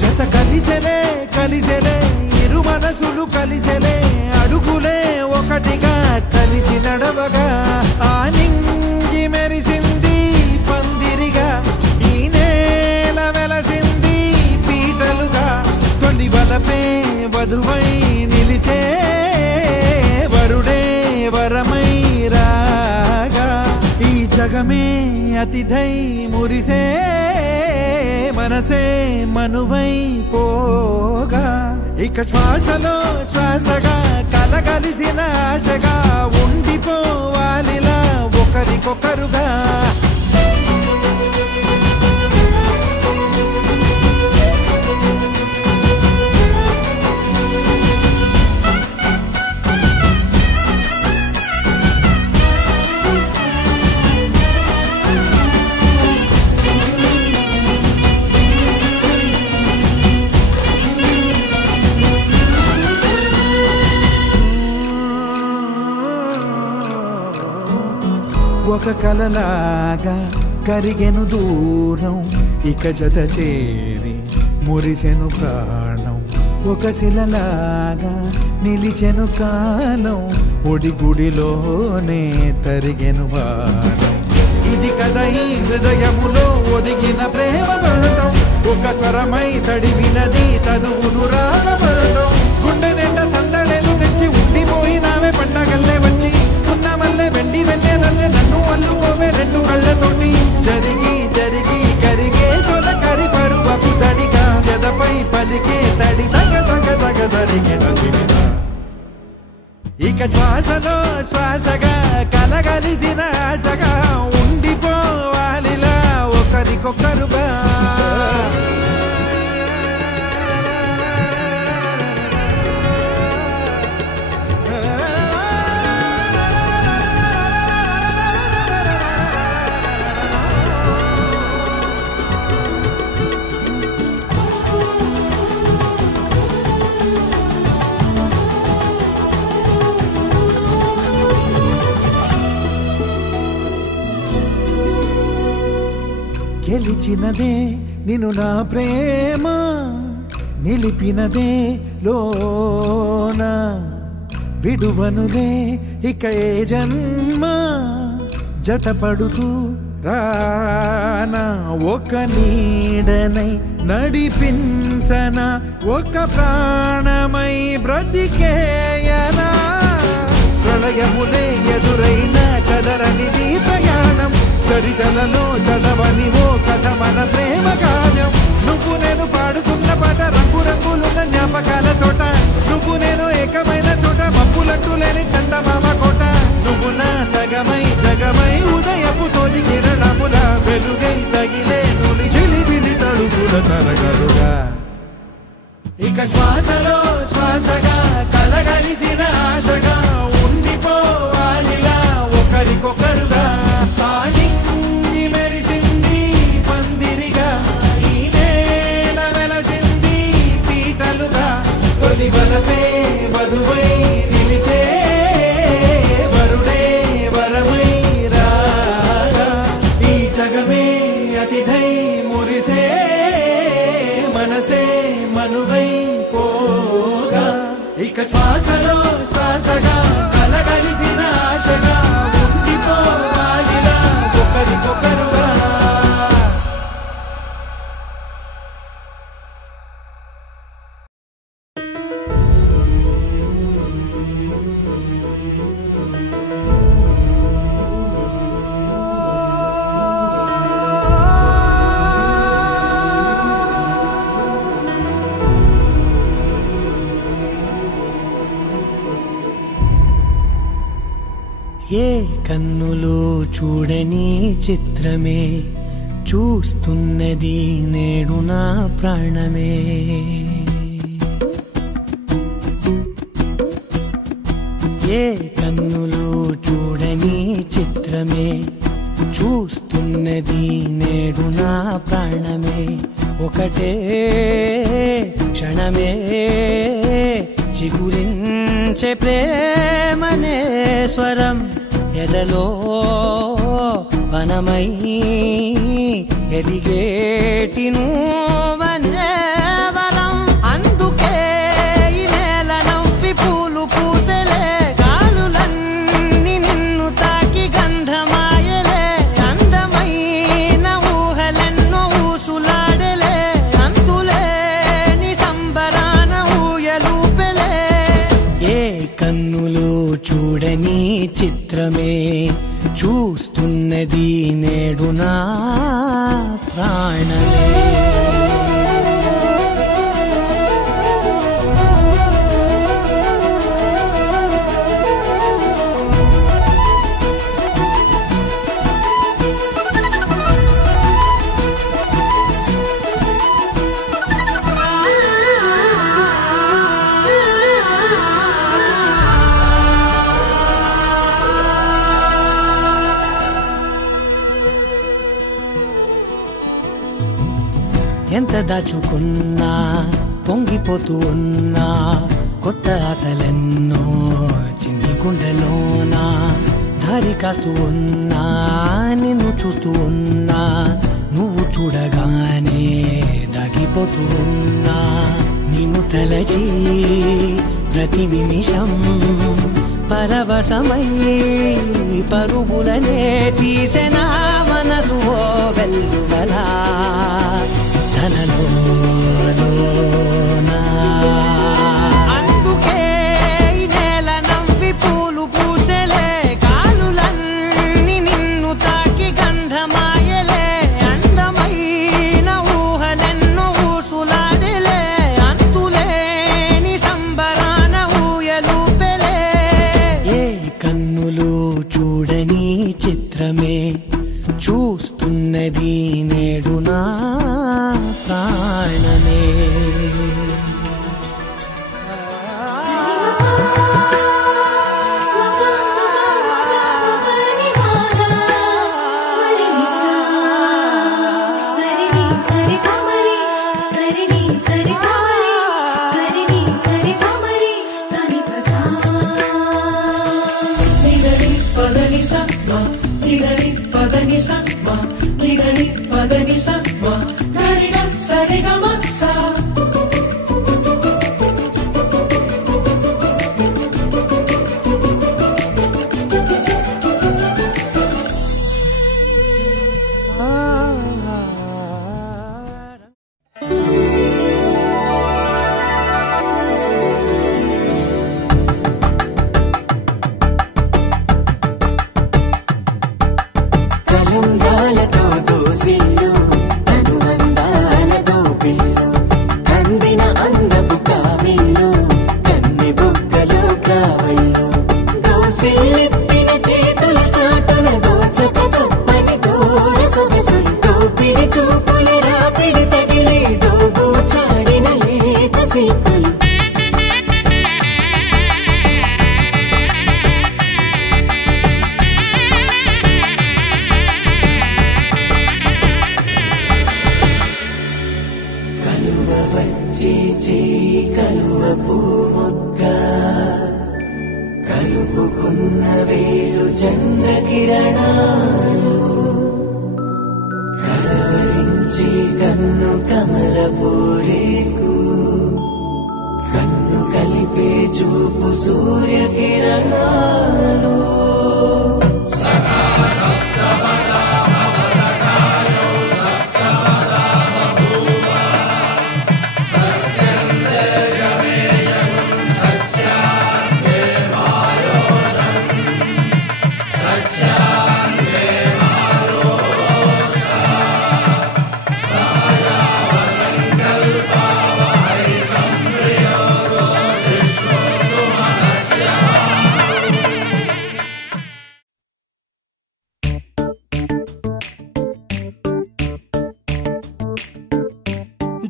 జత కలిసెలే కలిసెలే ఇరు మనసులు కలిసెలే అడుగులే ఒకటిగా కలిసి నడవగా ఆ నింగి మెరిసింది పందిరిగా ఈ నేల వెలసింది పీటలుగా తొలి వలపే వధువై నిలిచే వరుడే వరమై రాగా ఈ జగమే అతిథై మురిసే మనసే మనువై పోగా ఇక శ్వాసలో శ్వాసగా కలగలిసిన ఆశగా ఉండిపోవాలిలా ఒకరికొకరుగా ఒక కలలాగా కరిగెను దూరం ఇక జత చేరి మురిసెను ప్రాణం ఒక శిలలాగా నిలిచెను కాలం ఒడిగుడిలోనే తరిగెను భారం ఇది కదా ఈ హృదయములో ఒదిగిన ప్రేమ బంధం ఒక స్వరమై తడివినది తనువును రాగబడటం గుండె నిండా సందడేలు తెచ్చి ఉండిపోయినావే పండగల్లే వచ్చి ఉన్నమల్లే వెండి వెన్నెలల్లే నన్ను అల్లుకోవే రెండు కళ్ళతోటి జరిగి జరిగి కరిగే తొలకరి పరువపు తడిగా జదపై పలికే తడి తగ తగ తగ తరిగిన ఇక శ్వాసలో శ్వాసగా కలగలిసిన ఆశగా ఉండిపోవాలిలా ఒకరికొకరుగా గెలిచినదే నిన్ను నా ప్రేమ నిలిపినదే లోన విడువనులే ఇక ఏ జన్మ జతపడుతూ రానా ఒక నీడనై నడిపించనా ఒక ప్రాణమై బ్రతికేయనా ప్రళయములే ఎదురైన చదరనిది ప్రయాణం చరితలలో చదవని ఓ కథ మన ప్రేమ గానం నువ్వు నేను పాడుకున్న పాట రంగు రంగులున్న జ్ఞాపకాల తోట నువ్వు నేను ఏకమైన చోట మప్పులట్టు లేని చందమామ కోట నువ్వు నా సగమై జగమై ఉదయపు తోని కిరణముల వెలుగై తగిలే నులి చిలిబిలి తడుగుల తరగలుగా ఇక శ్వాసలో శ్వాసగా కలగలిసిన ఆశగా ఉండిపోవాలిలా ఒకరికొకరుగా నింగి మెరిసింది పందిరిగా ఈ నేల వెలసింది పీటలుగా తొలి వలపే వధువై నిలిచే వరుడే వరమై రాగా ఈ జగమే అతిథై మురిసే మనసే మనువై పోగా ఇక శ్వాసలో శ్వాసగా కలగలిసిన ఆశగా ఉండిపోవాలిలా ఒకరికొకరుగా ఏ కన్నులో చూడని చిత్రమే చూస్తున్నది నేడు నా ప్రాణమే ఏ కన్నులో చూడని చిత్రమే చూస్తున్నది నేడు నా ప్రాణమే ఒకటే క్షణమే చిగురించే ప్రేమనే స్వరం ఎదలో వనమై ఎదిగేటి నువ్వనే వరం అందుకే ఈ నేల నవ్వి పూలు పూసెలే గాలులన్నీ నిన్ను తాకి గంధమాయలే అందమైన ఊహలెన్నో ఊసులాడలే అంతులేని సంబరాన ఊయలూపెలే ఏ కన్నులు చూడని చిత్రమే చూస్తున్నది నేడు నా ప్రాణమే ఎంత దాచుకున్నా పొంగిపోతూ ఉన్నా కొత్త ఆశలెన్నో చిన్ని గుండెలోనా దారి కాస్తూ ఉన్నా నిన్ను చూస్తూ ఉన్నా నువ్వు చూడగానే దాగిపోతూ ఉన్నా నిన్ను తలచి ప్రతి నిమిషం పరవశమై పరుగులనే తీసెనా మనసు ఓ వెల్లువలా అందుకే ఈ నేల నవ్వి పూలు పూసెలే గాలులన్నీ నిన్ను తాకి గంధమాయలే అందమైన ఊహలెన్నో ఊసులాడలే అంతులేని సంబరాన ఊయలూపెలే ఏ కన్నులు చూడని చిత్రమే చూస్తున్నది నేడు నా ప్రాణమే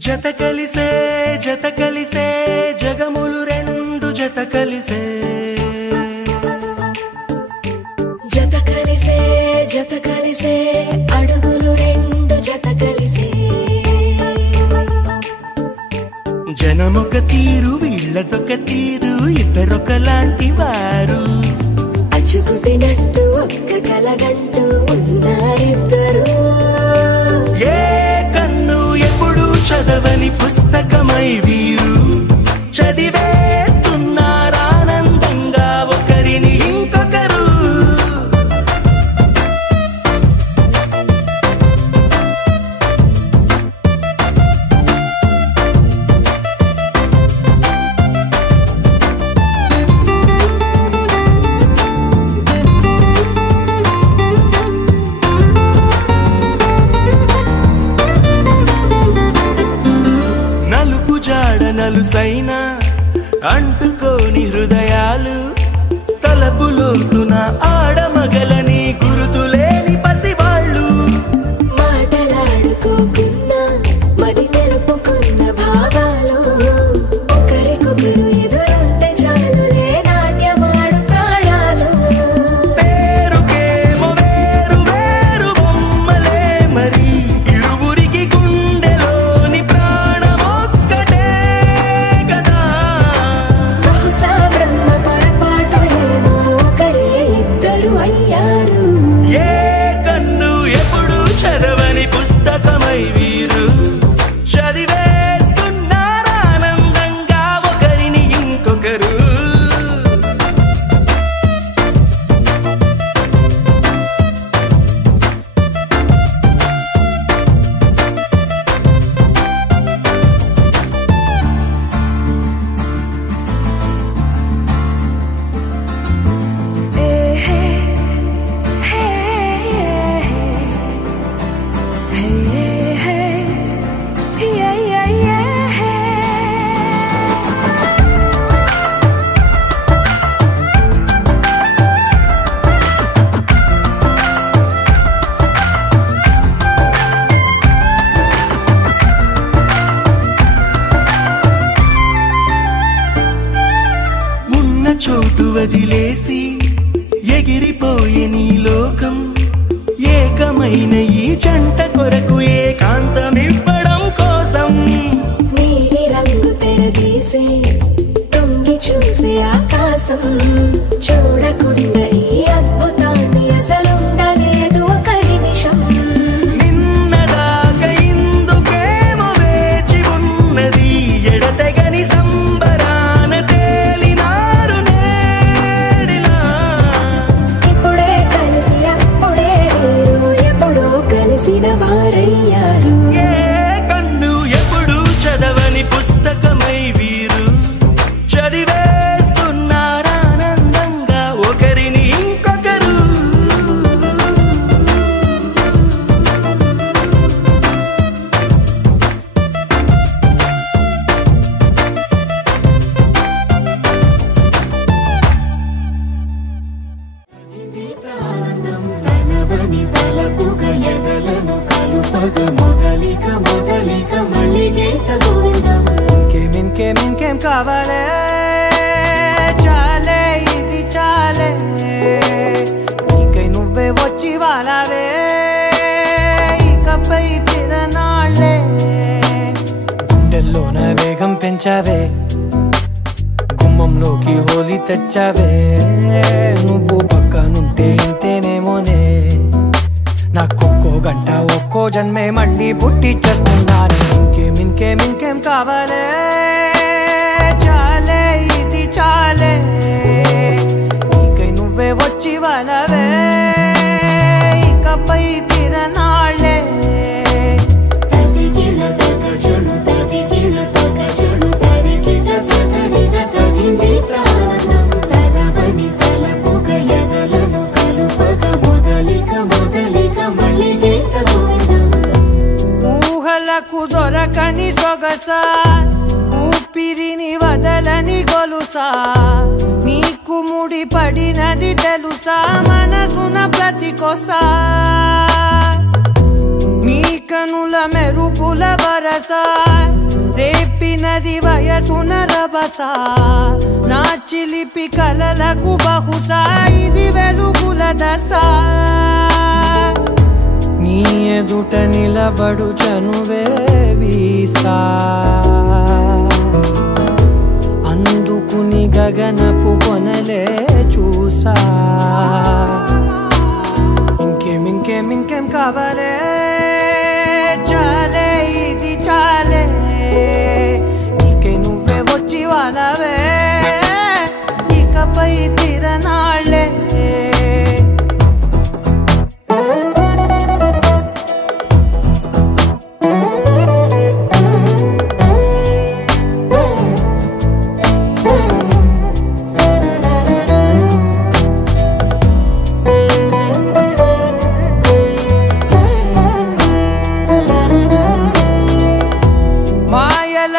జత కలిసే జగములు రెండు జత కలిసే జత కలిసే అడుగులు రెండు జత కలిసే జనమొక తీరు వీళ్ళదొక తీరు ఇద్దరొకలాంటి వారు అచ్చుకుతినట్టు ఒక్క కలగంటూ ఉన్నారిద్దరు ఏ కన్ను ఎప్పుడు చదవని పుస్తకమై వీరు చదివేస్తున్నారానందంగా ఒకరిని ఇంకొకరు నలుసైన అంటుకోని హృదయాలు తలపులోతున ఆడమగలని గురుతులేని పసివాళ్ళు మాటలాడుకోకున్నా మరి తెలుపుకున్న భావాలు ఒకరికొకరు ఎదురుంటే చాలులే నాట్యమాడు ప్రాణాలు పేరుకేమో వేరు వేరు బొమ్మలే మరి ఇరువురికి గుండెలోని ప్రాణమొక్కటే కదా బహుశా బ్రహ్మ పొరపాటు ఏమో ఒకరే ఇద్దరు అయ్యారు ఏ కన్ను ఎప్పుడు చదవని పుస్తకమై వీరు చదివేస్తున్నారానందంగా ఒకరిని ఇంకొకరు ఉన్న చోటు వదిలేసి ఎగిరిపోయే నీ లోకం ఏకమైన ఈ జంట కొరకు ఏకాంతమివ్వడం కోసం నీలి రంగు తెరదీసే తొంగి చూసే ఆకాశం చూడకుండా ఈ అద్భుతాన్ని అసలుండలేదు ఒక నిమిషం నిన్నదాకా ఇందుకేమో వేచి ఉన్నది ఎడతెగని సంబరాన తేలినారు నేడిలా ఇప్పుడే కలిసి అప్పుడే వేరు ఎప్పుడో కలిసిన వారయ్యారు ఏ కన్ను ఎప్పుడు చదవని పుస్తకమై వీరు చదివేస్తున్నారానందంగా ఒకరిని ఇంకొకరు తనవని తలపుగ ఎదలను కలుపగ మొదలిక మొదలిక మళ్ళీ గీత గోవిందం ఇంకేం కావాలే చాలే ఇది చాలే నీకై నువ్వే వచ్చి వాలావే ఇకపై తిరనాళ్ళే గుండెల్లోన వేగం పెంచావే గుమ్మంలోకి హోలీ తెచ్చావే నువ్వు పక్కనుంటే ఇంతేనేమోనే నాకొక్కో గంట ఒక్కో జన్మే మళ్ళీ పుట్టి చేస్తున్నాను ఇంకేం కావాలే చాలే ఇది చాలే నీకై నువ్వే వచ్చి వాళ్ళవే ఇకపై తిరనాళ్ళే తదిగిణ తగ చెడు తదిగిణ తగ చెడు తరికిట తదరిన తదింది ప్రాణం తలవని తలపుగ ఎదలను కలుపగ మొదలిక మొదలిక మళ్ళీ గీత గోవిందం ఊహలకు దొరకని సొగసా ఊపిరిని వదలని గొలుసా నీకు ముడి పడినది తెలుసా మనసున ప్రతి కొసా నీ కనుల మెరుపుల వరస రేపినది వయసున రభస నా చిలిపి కలలకు బహుశా ఇది వెలుగుల దశ నీ ఎదుట నిలబడు చనువే వీసా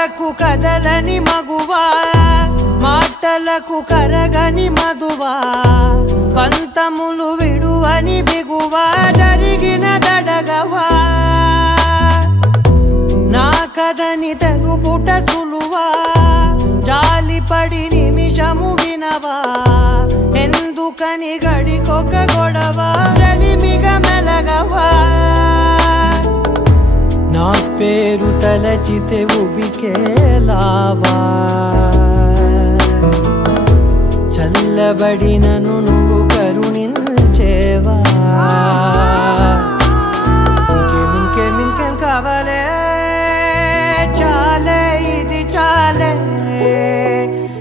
మాటలకు కదలని మగువా మాటలకు కరగని మధువా పంతములు విడువని బిగువా జరిగిన దడగవా నా కదని తెలుపుట సులువా జాలిపడి నిమిషము వినవా ఎందుకని గడికొక గొడవ రలిమిగ మెలగవా నా పేరు తలచితే ఉబికేలావా చల్లబడినను నువ్వు కరుణించేవా ఇంకేం కావాలే చాలే ఇది చాలే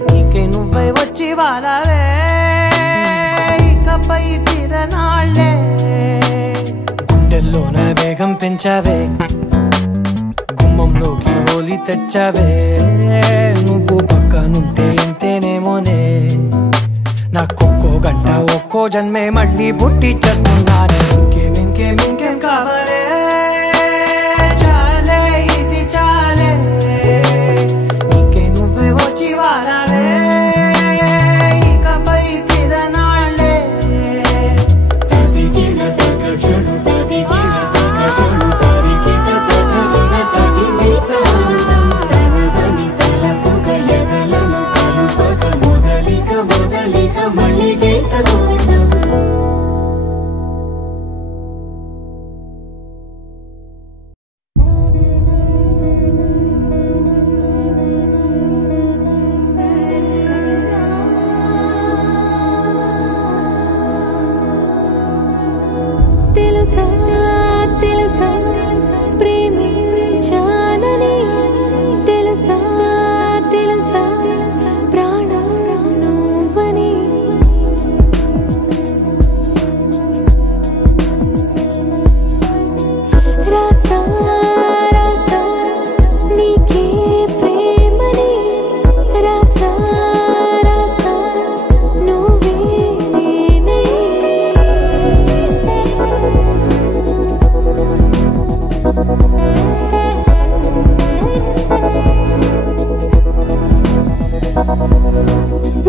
నీకే నువ్వై వచ్చి వాళ్ళవే ఇకపై తిరనాళ్ళే గుండెల్లోన వేగం పెంచావే గుమ్మంలోకి హోలీ తెచ్చావే నువ్వు పక్కనుంటే ఇంతేనేమోనే నాకొక్కో గంట ఒక్కో జన్మే మళ్ళీ పుట్టి చేస్తున్నానే ఇంకేం కావాలే చాలే ఇది చాలే నీకే నువ్వే వచ్చి వాళ్ళవే ఇకపై తిరనాళ్ళే తదిగిడ తగ చెడు తదిగిడ తగ చెడు తరిగిట తగరిన తగిలిక ఆనందం తలదని తలపుగ ఎదలను కలుపగ మొదలిక మళ్ళీ గీత గోవిందం తెలుసా తెలుసా ప్రేమించానని తెలుసా తెలుసా ప్రాణం నువ్వని రాసా రాసా నీకే ప్రేమని రాసా రాసా నువ్వే నేనై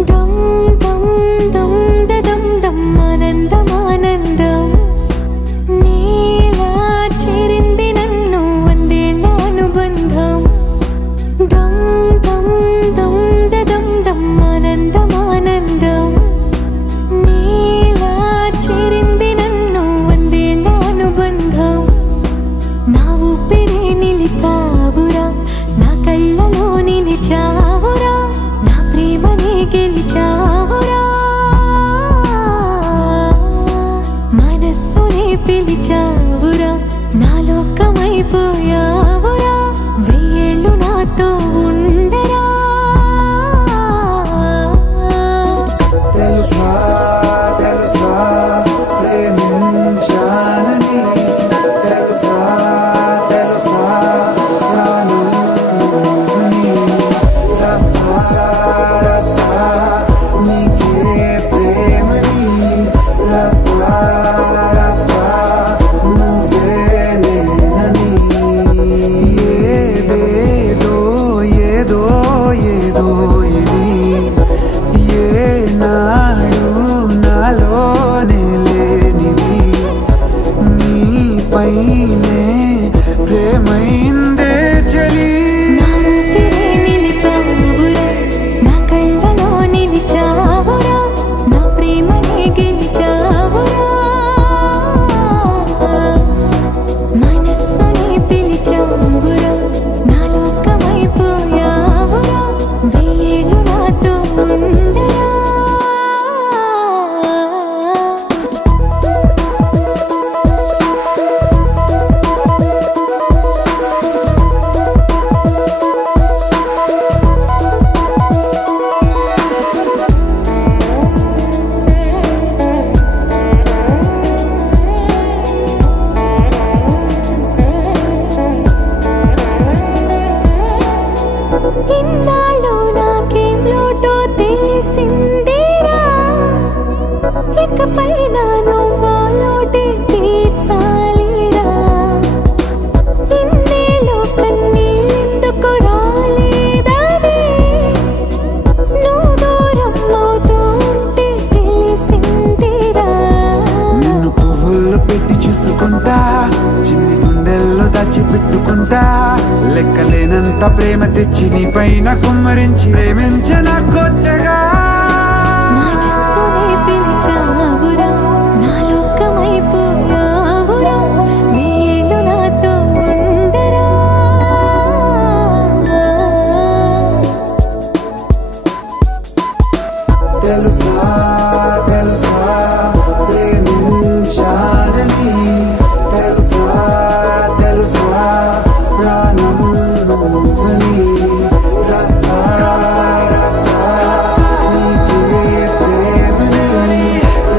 దం దం దం దం దం ఆనందం ఆనందం నీలా చేరింది నన్ను వందేళ్ళ అనుబంధం దం దం దం దం దం ఆనందం ఆనందం నీలా చేరింది నన్ను వందేళ్ళ అనుబంధం నా ఊపిరే నిలిపావురా నా కళ్ళలో నిలిచావురా నా ప్రేమనే గెలిచావురా మనస్సునే పిలిచావురా నా లోకమైపోయావురా వెయ్యేళ్ళు నాతో ఉండరా తెలుసా తెలుసా ప్రేమించానని తెలుసా తెలుసా ప్రాణం నువ్వని రసా రసా నీకే ప్రేమని రసా రసా నువ్వే నేనని ఏదేదో ఏదో ఏదో ఇది ఏనాడు నాలోనే లేనిది నీపైనే ప్రేమైందే చలి నా ఊపిరే నిలిపావురా నా కళ్ళలో నిలిచావురా నా ప్రేమనే గెలిచావురా మనస్సునే పిలిచావురా నా లోకమైపోయావురా వెయ్యేళ్ళు నాతో ఉండరా ఇన్నాళ్ళు నాకేం లోటో తెలిసిందిరా ఇకపై నా నువ్వా లోటే తీర్చాలిరా ఇన్నేళ్ళు కన్నీళ్ళెందుకు రాలే కొత్త ప్రేమ తెచ్చి నీ పైన కుమ్మరించి ప్రేమించిన కొత్తగా మనస్సునే పిలిచావురా నా లోకమైపోయావురా నీళ్ళు నాతో ఉండరా తెలుసా తెలుసా ప్రేమించాలని తెలుసా తెలుసా ప్రాణం నువ్వని రసా రసా నీకే ప్రేమని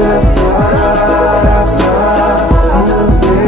రసా రసా నువ్వే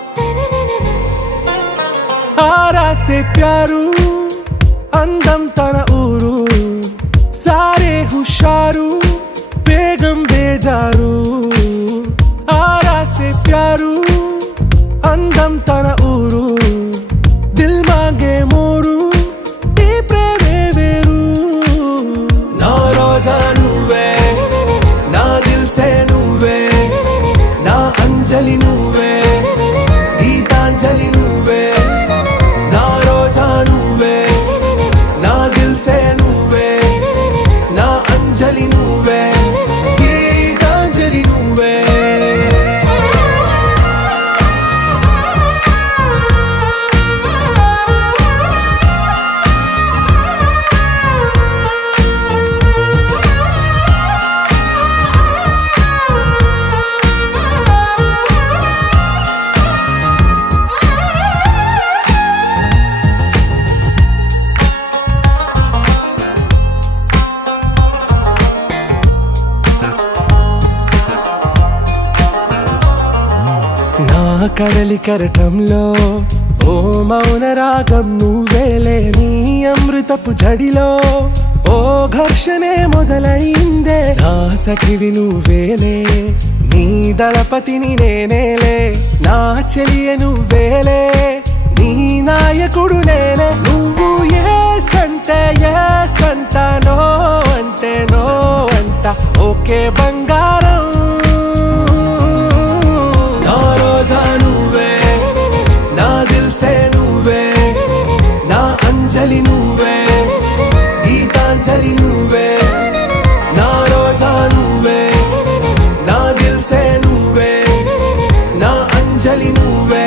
నేనని आरा से प्यारू अंदम तन ऊरू सारे हुशारू बेगम बेजारू आरा से प्यारू अंदम तन ऊरू दिल मांगे मोरू ई प्रेमे वेरू ना रोजा नुवे ना दिल से नुवे ना अंजलि नुवे गीतांजलि नुवे ना रोजा नुवे ना दिल से नुवे ना अंजलि नुवे गीतांजलि नुवे కడలి కరటంలో ఓ మౌన రాగం నువ్వేలే నీ అమృతపు జడిలో ఓ ఘర్షణే మొదలైందే నా సఖివి నువ్వేలే నీ దళపతిని నేనేలే నా చెలియ నువ్వేలే నీ నాయకుడు నేనే నువ్వు ఏ సంట నో అంటే నో అంట ఓకే బంగారం रोजा नुवे ना दिल से नुवे ना अंजलि नुवे गीतांजलि नुवे ना रोजा नुवे ना दिल से नुवे ना अंजलि नुवे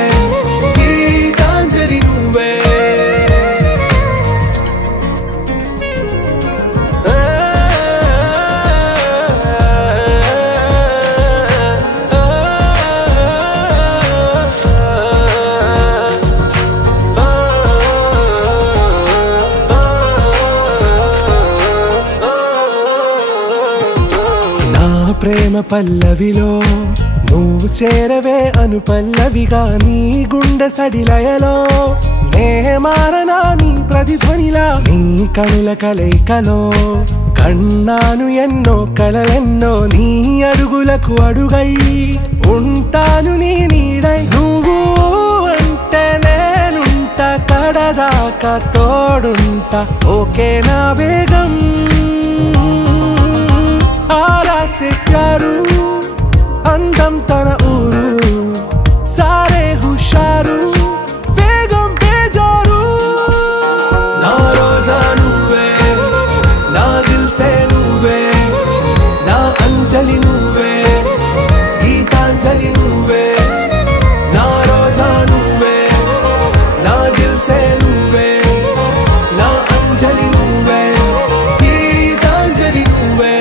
गीतांजलि नुवे ప్రేమ పల్లవిలో నువ్వు చేరవే అను పల్లవిగా నీ గుండె సడిలయలో నే మారనా నీ ప్రతిధ్వనిలా నీ కనుల కలయికలో కన్నాను ఎన్నో కలలెన్నో నీ అడుగులకు అడుగై ఉంటాను నీ నీడై నువ్వు అంటే నేనుంట కడదాకా తోడుంటా ఓకే నా బేగం आरा से प्यारू अंदम तन ऊरू सारे हुशारू बेगम बेजारू ना रोजा नुवे ना दिल से नुवे ना अंजलि नुवे गीतांजलि नुवे ना रोजा नुवे ना दिल से नुवे ना अंजलि नुवे गीतांजलि नुवे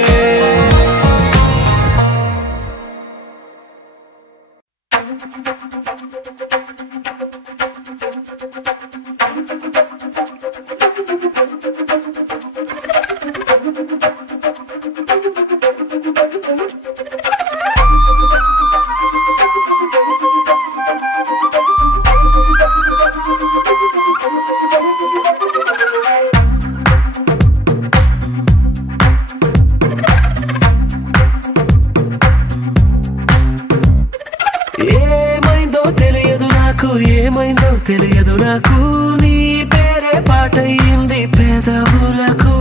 ఏమైందో తెలియదు నాకు నీ పేరే పాటయింది పెదవులకు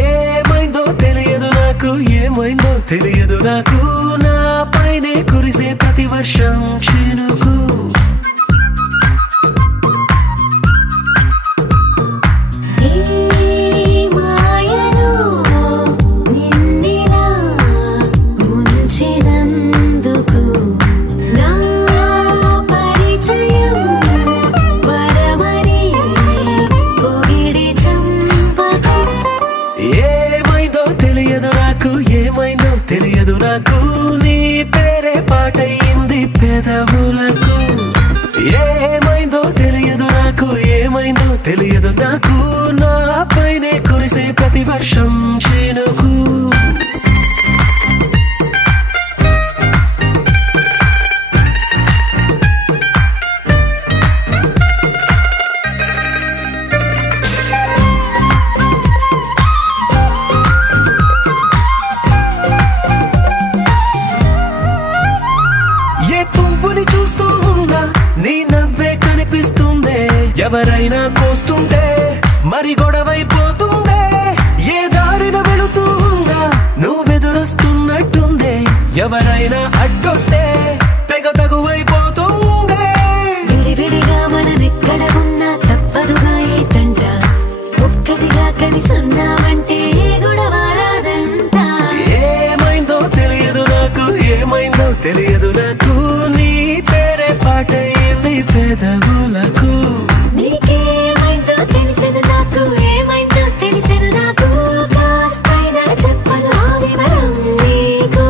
ఏమైందో తెలియదు నాకు ఏమైందో తెలియదు నాకు నా పైనే కురిసే ప్రతి వర్షం చినుకు తెలియదు నాకు నీ పేరే పాటయింది పెదవులకు ఏమైందో తెలియదు నాకు ఏమైందో తెలియదు నాకు నా పైనే కురిసే ప్రతి వర్షం చినుకు ఎవరైనా కోస్తుంటే మరి గొడవైపోతుందే ఏ దారిన వెళుతుందా నువ్వెదురొస్తున్నట్టుందే ఎవరైనా అడ్డొస్తే తెగ తగువైపోతుందే విడివిడిగా మనమెక్కడ ఉన్నా తప్పదుగా ఏ తంట ఒక్కటిగా కలిసి ఉన్నామంటే గొడవ రాదంట ఏమైందో తెలియదు నాకు ఏమైందో తెలియదు నాకు నీ పేరే పాటయింది పెదవులకు నీకేమైందో తెలిసిన నాకు ఏమైందో తెలిసిన నాకు కాస్తైనా చెప్పను ఆ వివరం నీకు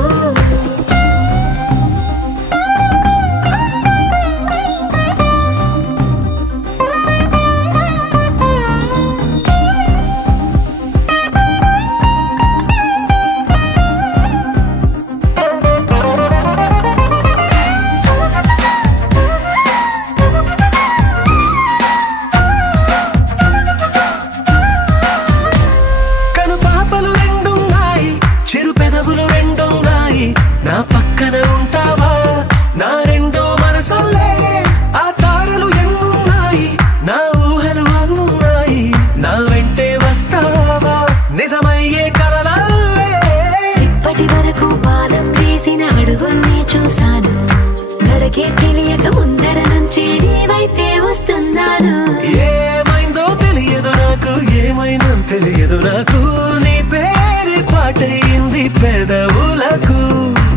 నా పక్కన ఉంటావా నా రెండో మనసల్లే ఆ తారలు ఎన్నున్నాయి నా ఊహలు అనున్నాయి నా వెంటే వస్తావా నిజమయ్యే కలలల్లే ఇప్పటి వరకు పాదం వేసిన అడుగుల్ని చూశాను నడకే తెలియక ముందర నుంచి నీ వైపే వస్తున్నాను ఏమైందో తెలియదు నాకు ఏమైందో తెలియదు నాకు నీ పేరు పాటయింది పెదవులకు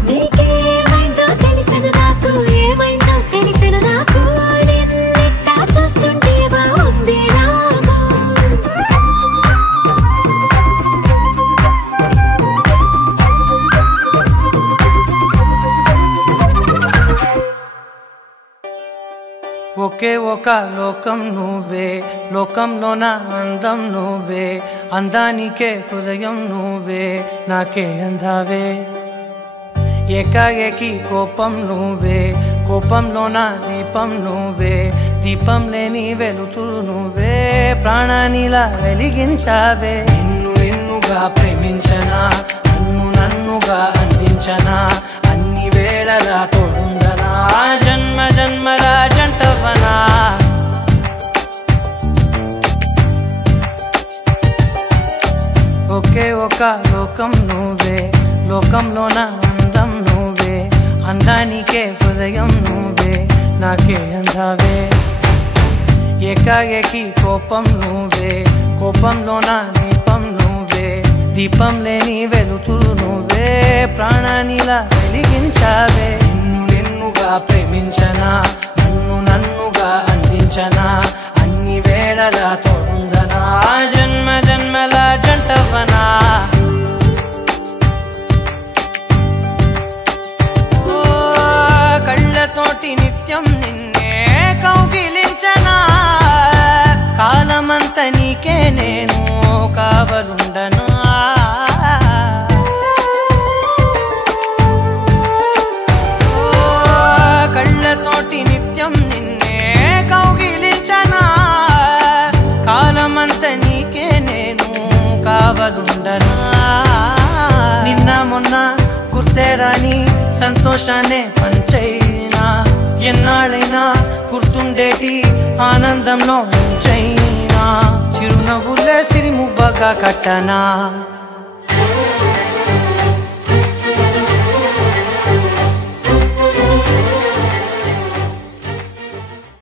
నీకేమైందో తెలిసిన నాకు ఏమైందో తెలిసిన నాకు నిన్నెట్టా చూస్తుంటే బాగుంది నాకు ఒకే ఒక లోకం నువ్వే లోకంలోన అందం నువ్వే అందానికే హృదయం నువ్వే నాకే అందావే ఏకాఏకి కోపం నువ్వే కోపంలోన దీపం నువ్వే దీపం లేని వెలుతురు నువ్వే ప్రాణానిలా వెలిగించావే నిన్నుగా ప్రేమించనా నన్నుగా అందించనా అన్ని వేళలా తోడుందనా జన్మ జన్మల జంటవనా ఒకే ఒక లోకం నువ్వే లోకంలోన అందం నువ్వే అందానికే హృదయం నువ్వే నాకే అందావే ఏకాఏకి కోపం నువ్వే కోపంలోన దీపం నువ్వే దీపం లేని వెలుతురు నువ్వే ప్రాణానిలా వెలిగించావే నిన్నుగా ప్రేమించనా నన్నుగా అందించనా అన్ని వేళలా తోడుందనా జన్మ జన్మల జంటవనా కళ్ళతోటి నిత్యం నిన్నే కౌగిలించనా కాలమంత నీకే నేను కావలుండనా కళ్ళతోటి నిత్యం నిన్నే కౌగిలించనా కాలమంత నీకే నేను కావలుండనా నిన్న మొన్న గుర్తే రాని సంతోషాన్నే పంచైనా ఎన్నాళ్ళైనా గుర్తుండేటి ఆనందంలో ముంచైనా చిరునవ్వులే సిరిముబ్బగా కట్టనా